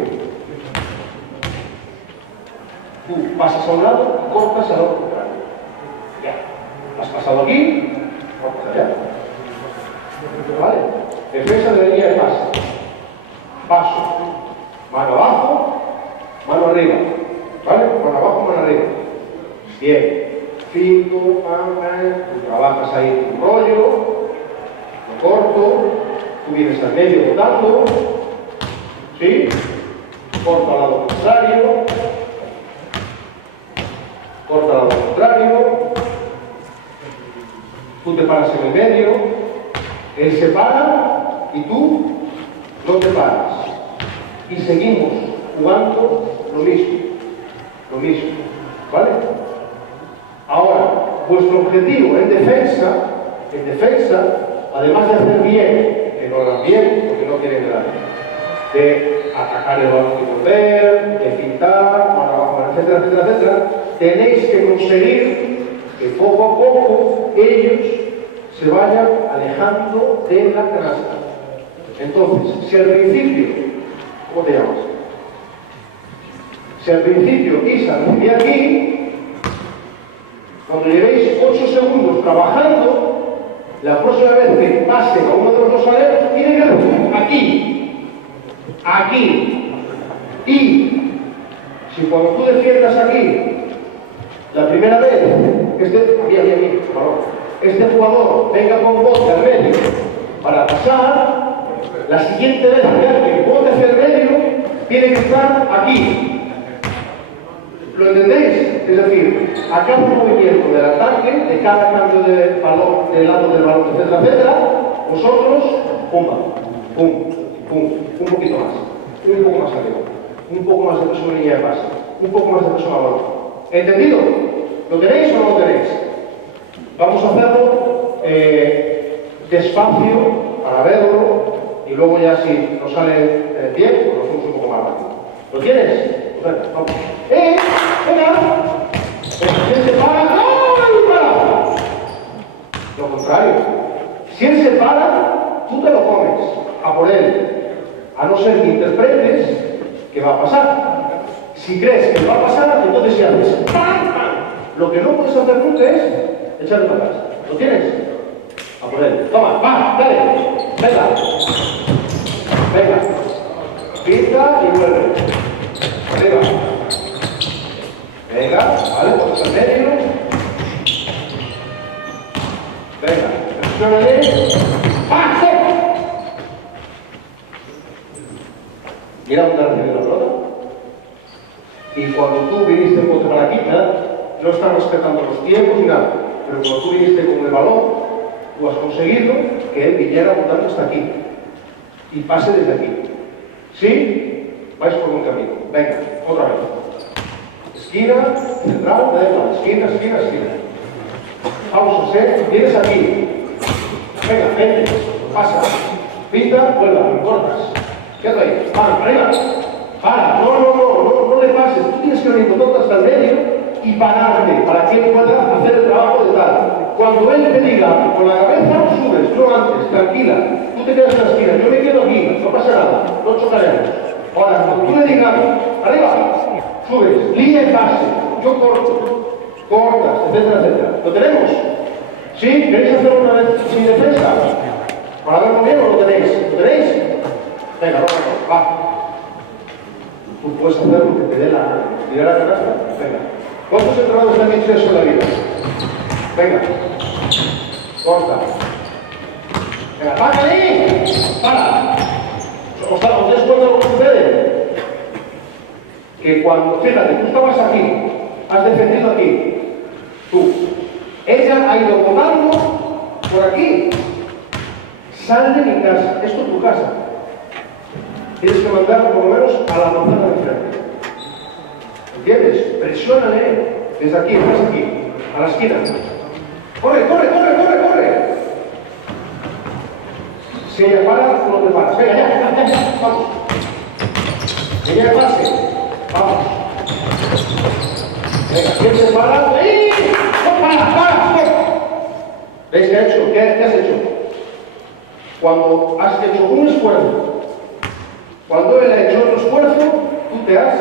Tú pasas a un lado y cortas al otro contrario. Ya. Has pasado aquí, cortas allá. ¿Vale? Defensa de la línea de pase. Paso. Mano abajo, mano arriba. ¿Vale? Mano abajo, mano arriba. Bien. 5, tú trabajas ahí tu rollo, lo corto, tú vienes al medio botando, ¿sí? Corto al lado contrario, Tú te paras en el medio, él se para y tú no te paras. Y seguimos jugando lo mismo, ¿vale? Ahora, vuestro objetivo en defensa, además de hacer bien, que no hagan bien, porque no quieren ganar, de atacar el balón sin volver, de pintar, para abajo, etcétera, etcétera, etcétera, tenéis que conseguir que poco a poco ellos se vayan alejando de la canasta. Entonces, si al principio, ¿cómo te llamas? Si al principio Isa recibía aquí, cuando llevéis 8 segundos trabajando, la próxima vez que pase a uno de los dos aleros, tiene que recibir aquí. Y si cuando tú defiendas aquí, la primera vez que este jugador venga con bote al medio para pasar, la siguiente vez que alguien bote hacia el medio, tiene que estar aquí. ¿Lo entendéis? Es decir, a cada movimiento del ataque, de cada cambio de balón, del lado del balón, etcétera, etcétera, vosotros, pum, un poquito más, un poco más arriba, un poco más de peso en línea de pase, un poco más de peso en la balón. ¿Entendido? ¿Lo tenéis o no lo tenéis? Vamos a hacerlo despacio para verlo y luego ya si nos sale bien, pues lo hacemos un poco más rápido. ¿Lo tienes? Pues venga, vamos. Venga. Si él se para, ¡no! ¡Para! Lo contrario. Si él se para, tú te lo comes a por él. A no ser que interpretes que va a pasar. Si crees que va a pasar, entonces si haces ¡pam! Lo que no puedes hacer nunca es echarle para atrás. ¿Lo tienes? A por él. Toma, va, dale. Venga. Pinta y vuelve. Arriba. Venga, vale, pues al medio. Venga, presiónale. ¡Pase! Mira dónde ha recibido la pelota. Y cuando tú viniste con tu paraquita, no estás respetando los tiempos ni nada. Pero cuando tú viniste con el balón, tú has conseguido que él viniera botando hasta aquí. Y pase desde aquí. ¿Sí? Vais por un camino. Venga, otra vez. Esquina, central, da igual. Esquina. Pausas, vienes aquí. Venga, vente. Pasa. Pinta, vuelva, no cortas. Quédate ahí. Para, arriba. Para. No le pases. Tú tienes que venir con hasta el medio y pararte para que él pueda hacer el trabajo de tal. Cuando él te diga con la cabeza, subes, no antes, tranquila. Tú te quedas en la esquina, yo me quedo aquí, no pasa nada, no chocaremos. Ahora, cuando tú le digas, arriba, subes, línea de pase, yo corto, cortas, etcétera, etcétera. ¿Lo tenemos? ¿Sí? ¿Queréis hacerlo una vez sin defensa? Para verlo bien, ¿o lo tenéis? ¿Lo tenéis? Venga, va. Tú puedes hacer lo que te dé la gana. Tirar la canasta, venga. ¿Cuántos entrenadores han dicho eso en la vida? Venga. Corta. Venga, ¡para ahí! ¡Para! ¿Os dais cuenta de lo que sucede? Que cuando, fíjate, tú estabas aquí, has defendido aquí, tú. Ella ha ido volando por aquí. Sal de mi casa, esto es tu casa. Tienes que mandarlo por lo menos a la manzana de frente. ¿Entiendes? Presiónale desde aquí, más aquí, a la esquina. ¡Corre! Si ella para, tú no te paras. Venga, ya, vamos. Ella pase, vamos. Venga, ¿quién se para? ¡Ahí! ¡No, para! ¿Veis qué ha hecho? ¿Qué has hecho? Cuando has hecho un esfuerzo, cuando él ha hecho otro esfuerzo, tú te has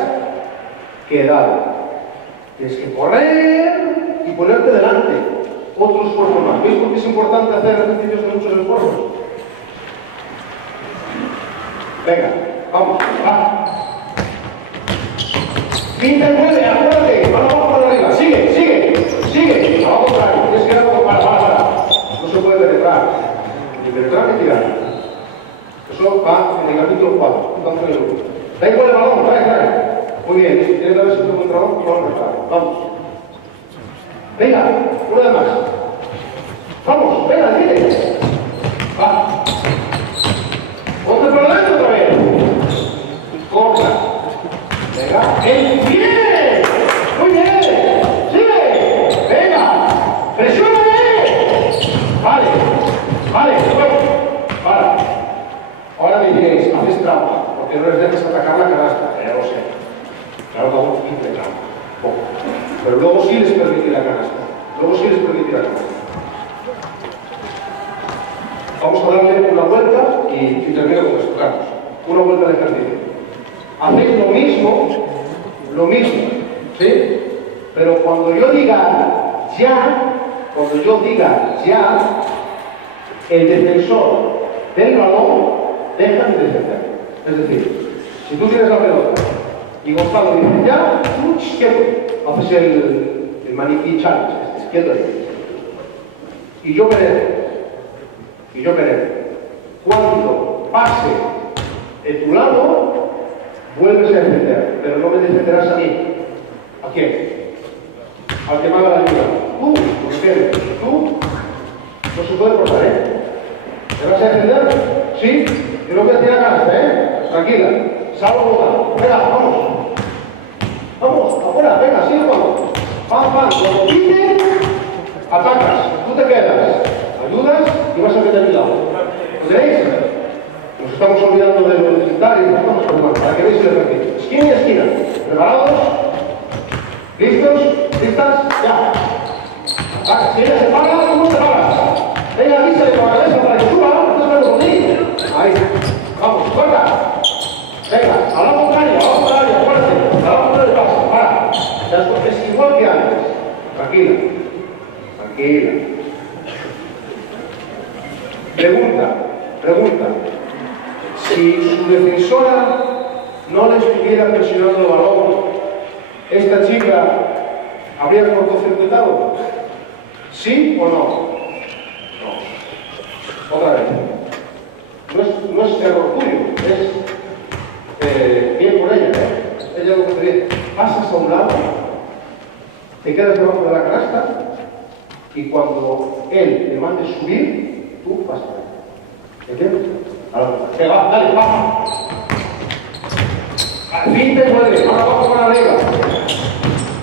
quedado. Tienes que correr y ponerte delante. Otro esfuerzo más. ¿Veis por qué es importante hacer ejercicios de muchos esfuerzos? Venga, vamos, va. Pinta y mueve, acuérdate. Vamos para arriba. Sigue. Abajo para ahí. Tienes que dar algo para. No se puede penetrar. Ni penetrar ni tirar. Eso va en el capítulo 4. Da igual el balón, trae. Muy bien, tienes que ver si tengo un trabajo y vamos a empezar. Vamos. Venga, una de más. Vamos, venga, dile. Va. Ponte por delante otra vez. Corta. Venga. ¡Bien! Muy bien. Sigue. Venga. Presióname. Vale. Vale. Para. Ahora me diréis, haces trampa, porque no les dejas atacar la canasta. Ya lo sé. Claro que hago un 15 trampa. Poco. Pero luego sí les permití la canasta. Luego sí les permití la canasta. Vamos a darle una vuelta y termino con esto, Carlos. Una vuelta de ejercicio. Hacéis lo mismo, ¿sí? Pero cuando yo diga ya, el defensor del balón deja de defender. Es decir, si tú tienes la pelota y Gonzalo dice ya, tú quieto, haces el maniquí challenge, quieto ahí. Y yo veré. Cuando pase de tu lado, vuelves a defender, pero no me defenderás a mí. ¿A quién? Al que me haga la ayuda. Tú, porque tú no se puede cortar, ¿eh? ¿Me vas a defender? Sí. Yo no voy a tirar canasta, ¿eh? Tranquila. Salgo lugar. Venga, vamos. Vamos, afuera, venga, sigue jugando. Pam, pam. Cuando quite, atacas. Tú te quedas. Ayudas y vas a meter mi lado. ¿Lo tenéis? Nos estamos olvidando de lo digital y nos estamos olvidando. Para que veáis el ejercicio. Esquina y esquina. ¿Preparados? ¿Listos? ¿Listas? Ya. Ataca. Si ella se para, tú no te paras. Venga, avísale con la cabeza para que suba. No te suelo conmigo. Ahí. Vamos, corta. Venga, a la contraria, fuerte. A la contraria, pasa. Para. Ya es igual que antes. Tranquila. Tranquila. Pregunta. Si su defensora no le estuviera presionando el balón, ¿esta chica habría cortocircuitado? ¿Sí o no? No. Otra vez. No es error tuyo, es bien por ella, ¿eh? Ella lo que te dice, pasas a un lado, te quedas debajo de la canasta y cuando él te mande subir, tú vas a ver. ¿Entiendes? Venga, va, dale, vamos. Al fin te puede, ahora vamos para arriba.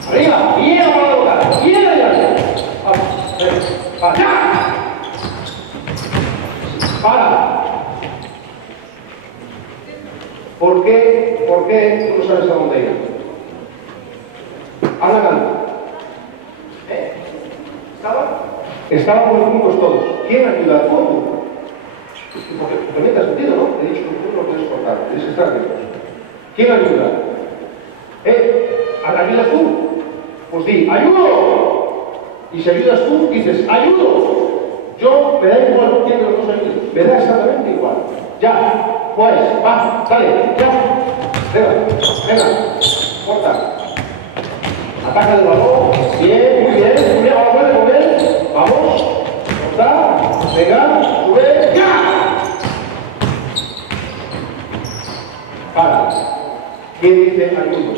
Arriba, bien para la boca, bien allá. Vamos, allá. Para. ¿Por qué tú no sabes a dónde ir? Hablan algo. Estábamos juntos todos. ¿Quién ayuda? ¿Tú? Porque también te has sentido, ¿no? He dicho que tú no puedes cortar, tienes que estar bien. ¿Quién ayuda? ¿Ayudas tú? Pues di, ¡ayudo! Y si ayudas tú, dices, ¡ayudo! Yo, me da igual quién de los dos ayuda. Me da exactamente igual. Ya, pues, va, dale, ya. Venga, corta. Ataca el balón. Bien, muy bien. Ahora puede mover. Vamos. Corta. Venga, sube. ¡Ya! Para. ¿Quién dice ayudo?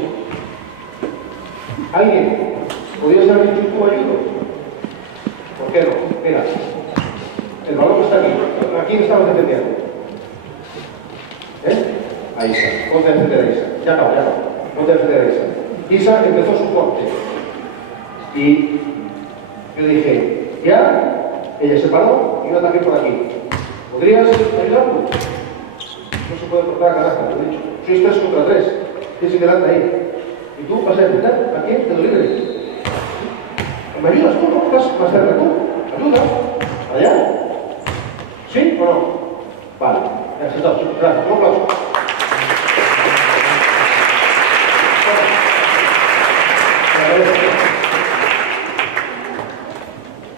¿Alguien? ¿Podrías haber dicho tú ayudo? ¿Por qué no? Mira. El balón está aquí. ¿A quién estamos defendiendo? Ahí está. Ponte a defender a Isa. Ya acabo. Ponte a defender a Isa. Isa empezó su corte. Y yo dije, ya, ella se paró y yo ataqué por aquí. ¿Podrías ayudarlo? No se puede cortar canasta, lo he dicho. Sois 3 contra 3. Tienes que quedarte ahí. ¿Y tú vas a defender? ¿A quién? Te lo libre. ¿Me ayudas tú, no? ¿Vas a hacerla tú? ¿Ayuda? ¿Allá? ¿Sí o no? Vale. Gracias. Un aplauso.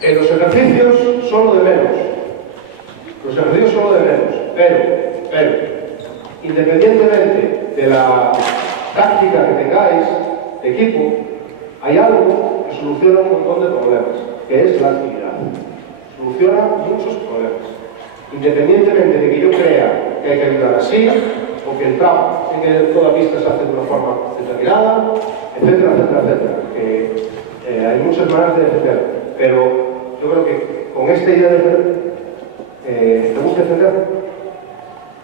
Los ejercicios son lo de menos. Pero, independientemente de la táctica que tengáis de equipo, hay algo que soluciona un montón de problemas, que es la actividad. Soluciona muchos problemas. Independientemente de que yo crea que hay que ayudar así, o que el trabajo, que toda pista se hace de una forma determinada, etcétera. Que hay muchas maneras de defender, pero yo creo que con esta idea de ¿te gusta defender?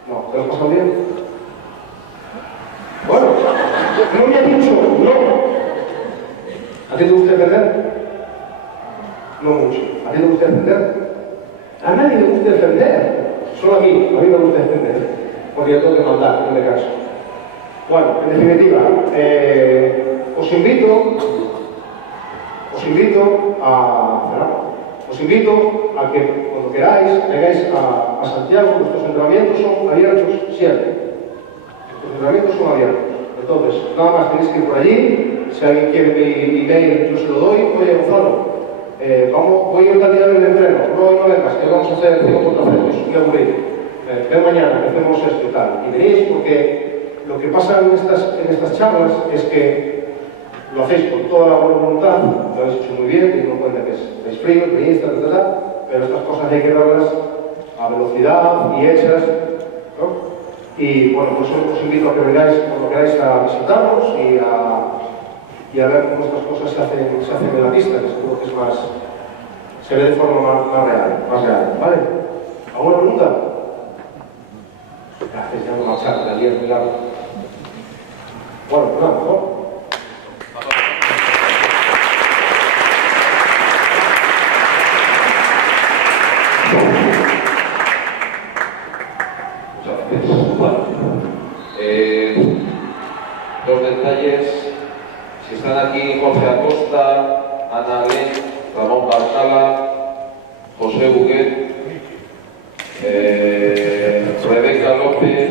No, ¿te lo has pasado bien? Bueno, no me ha dicho no. ¿A ti te gusta defender? No mucho. ¿A ti te gusta defender? A nadie le gusta defender. Solo a mí me gusta defender. Porque yo tengo que mandar, no me caso. Bueno, en definitiva, os invito a que cuando queráis vengáis a Santiago. Nuestros entrenamientos son abiertos siempre. Nuestros entrenamientos son abiertos. Entonces, nada más tenéis que ir por allí. Si alguien quiere mi email, yo se lo doy. Oye, Gonzalo, voy a ir tal día del entreno. No, no vengas, que vamos a hacer 5 contrafletos. Qué aburrido. Ven mañana, que hacemos esto y tal. Y venís porque lo que pasa en estas charlas es que lo hacéis con toda la buena voluntad, lo habéis hecho muy bien, teniendo en cuenta que estáis fríos, venís, pero estas cosas hay que darlas a velocidad y hechas, ¿no? Y bueno, pues os invito a que vengáis cuando queráis a visitarnos y a ver cómo estas cosas se hacen en la pista, que seguro que es más, se ve de forma más real, ¿vale? ¿Alguna pregunta? Gracias, ya no marchar, la lío muy largo. Bueno, pues nada, ¿no? Los detalles, si están aquí Jorge Acosta, Ana Alén, Ramón Barcala, José Huguet, Rebeca López,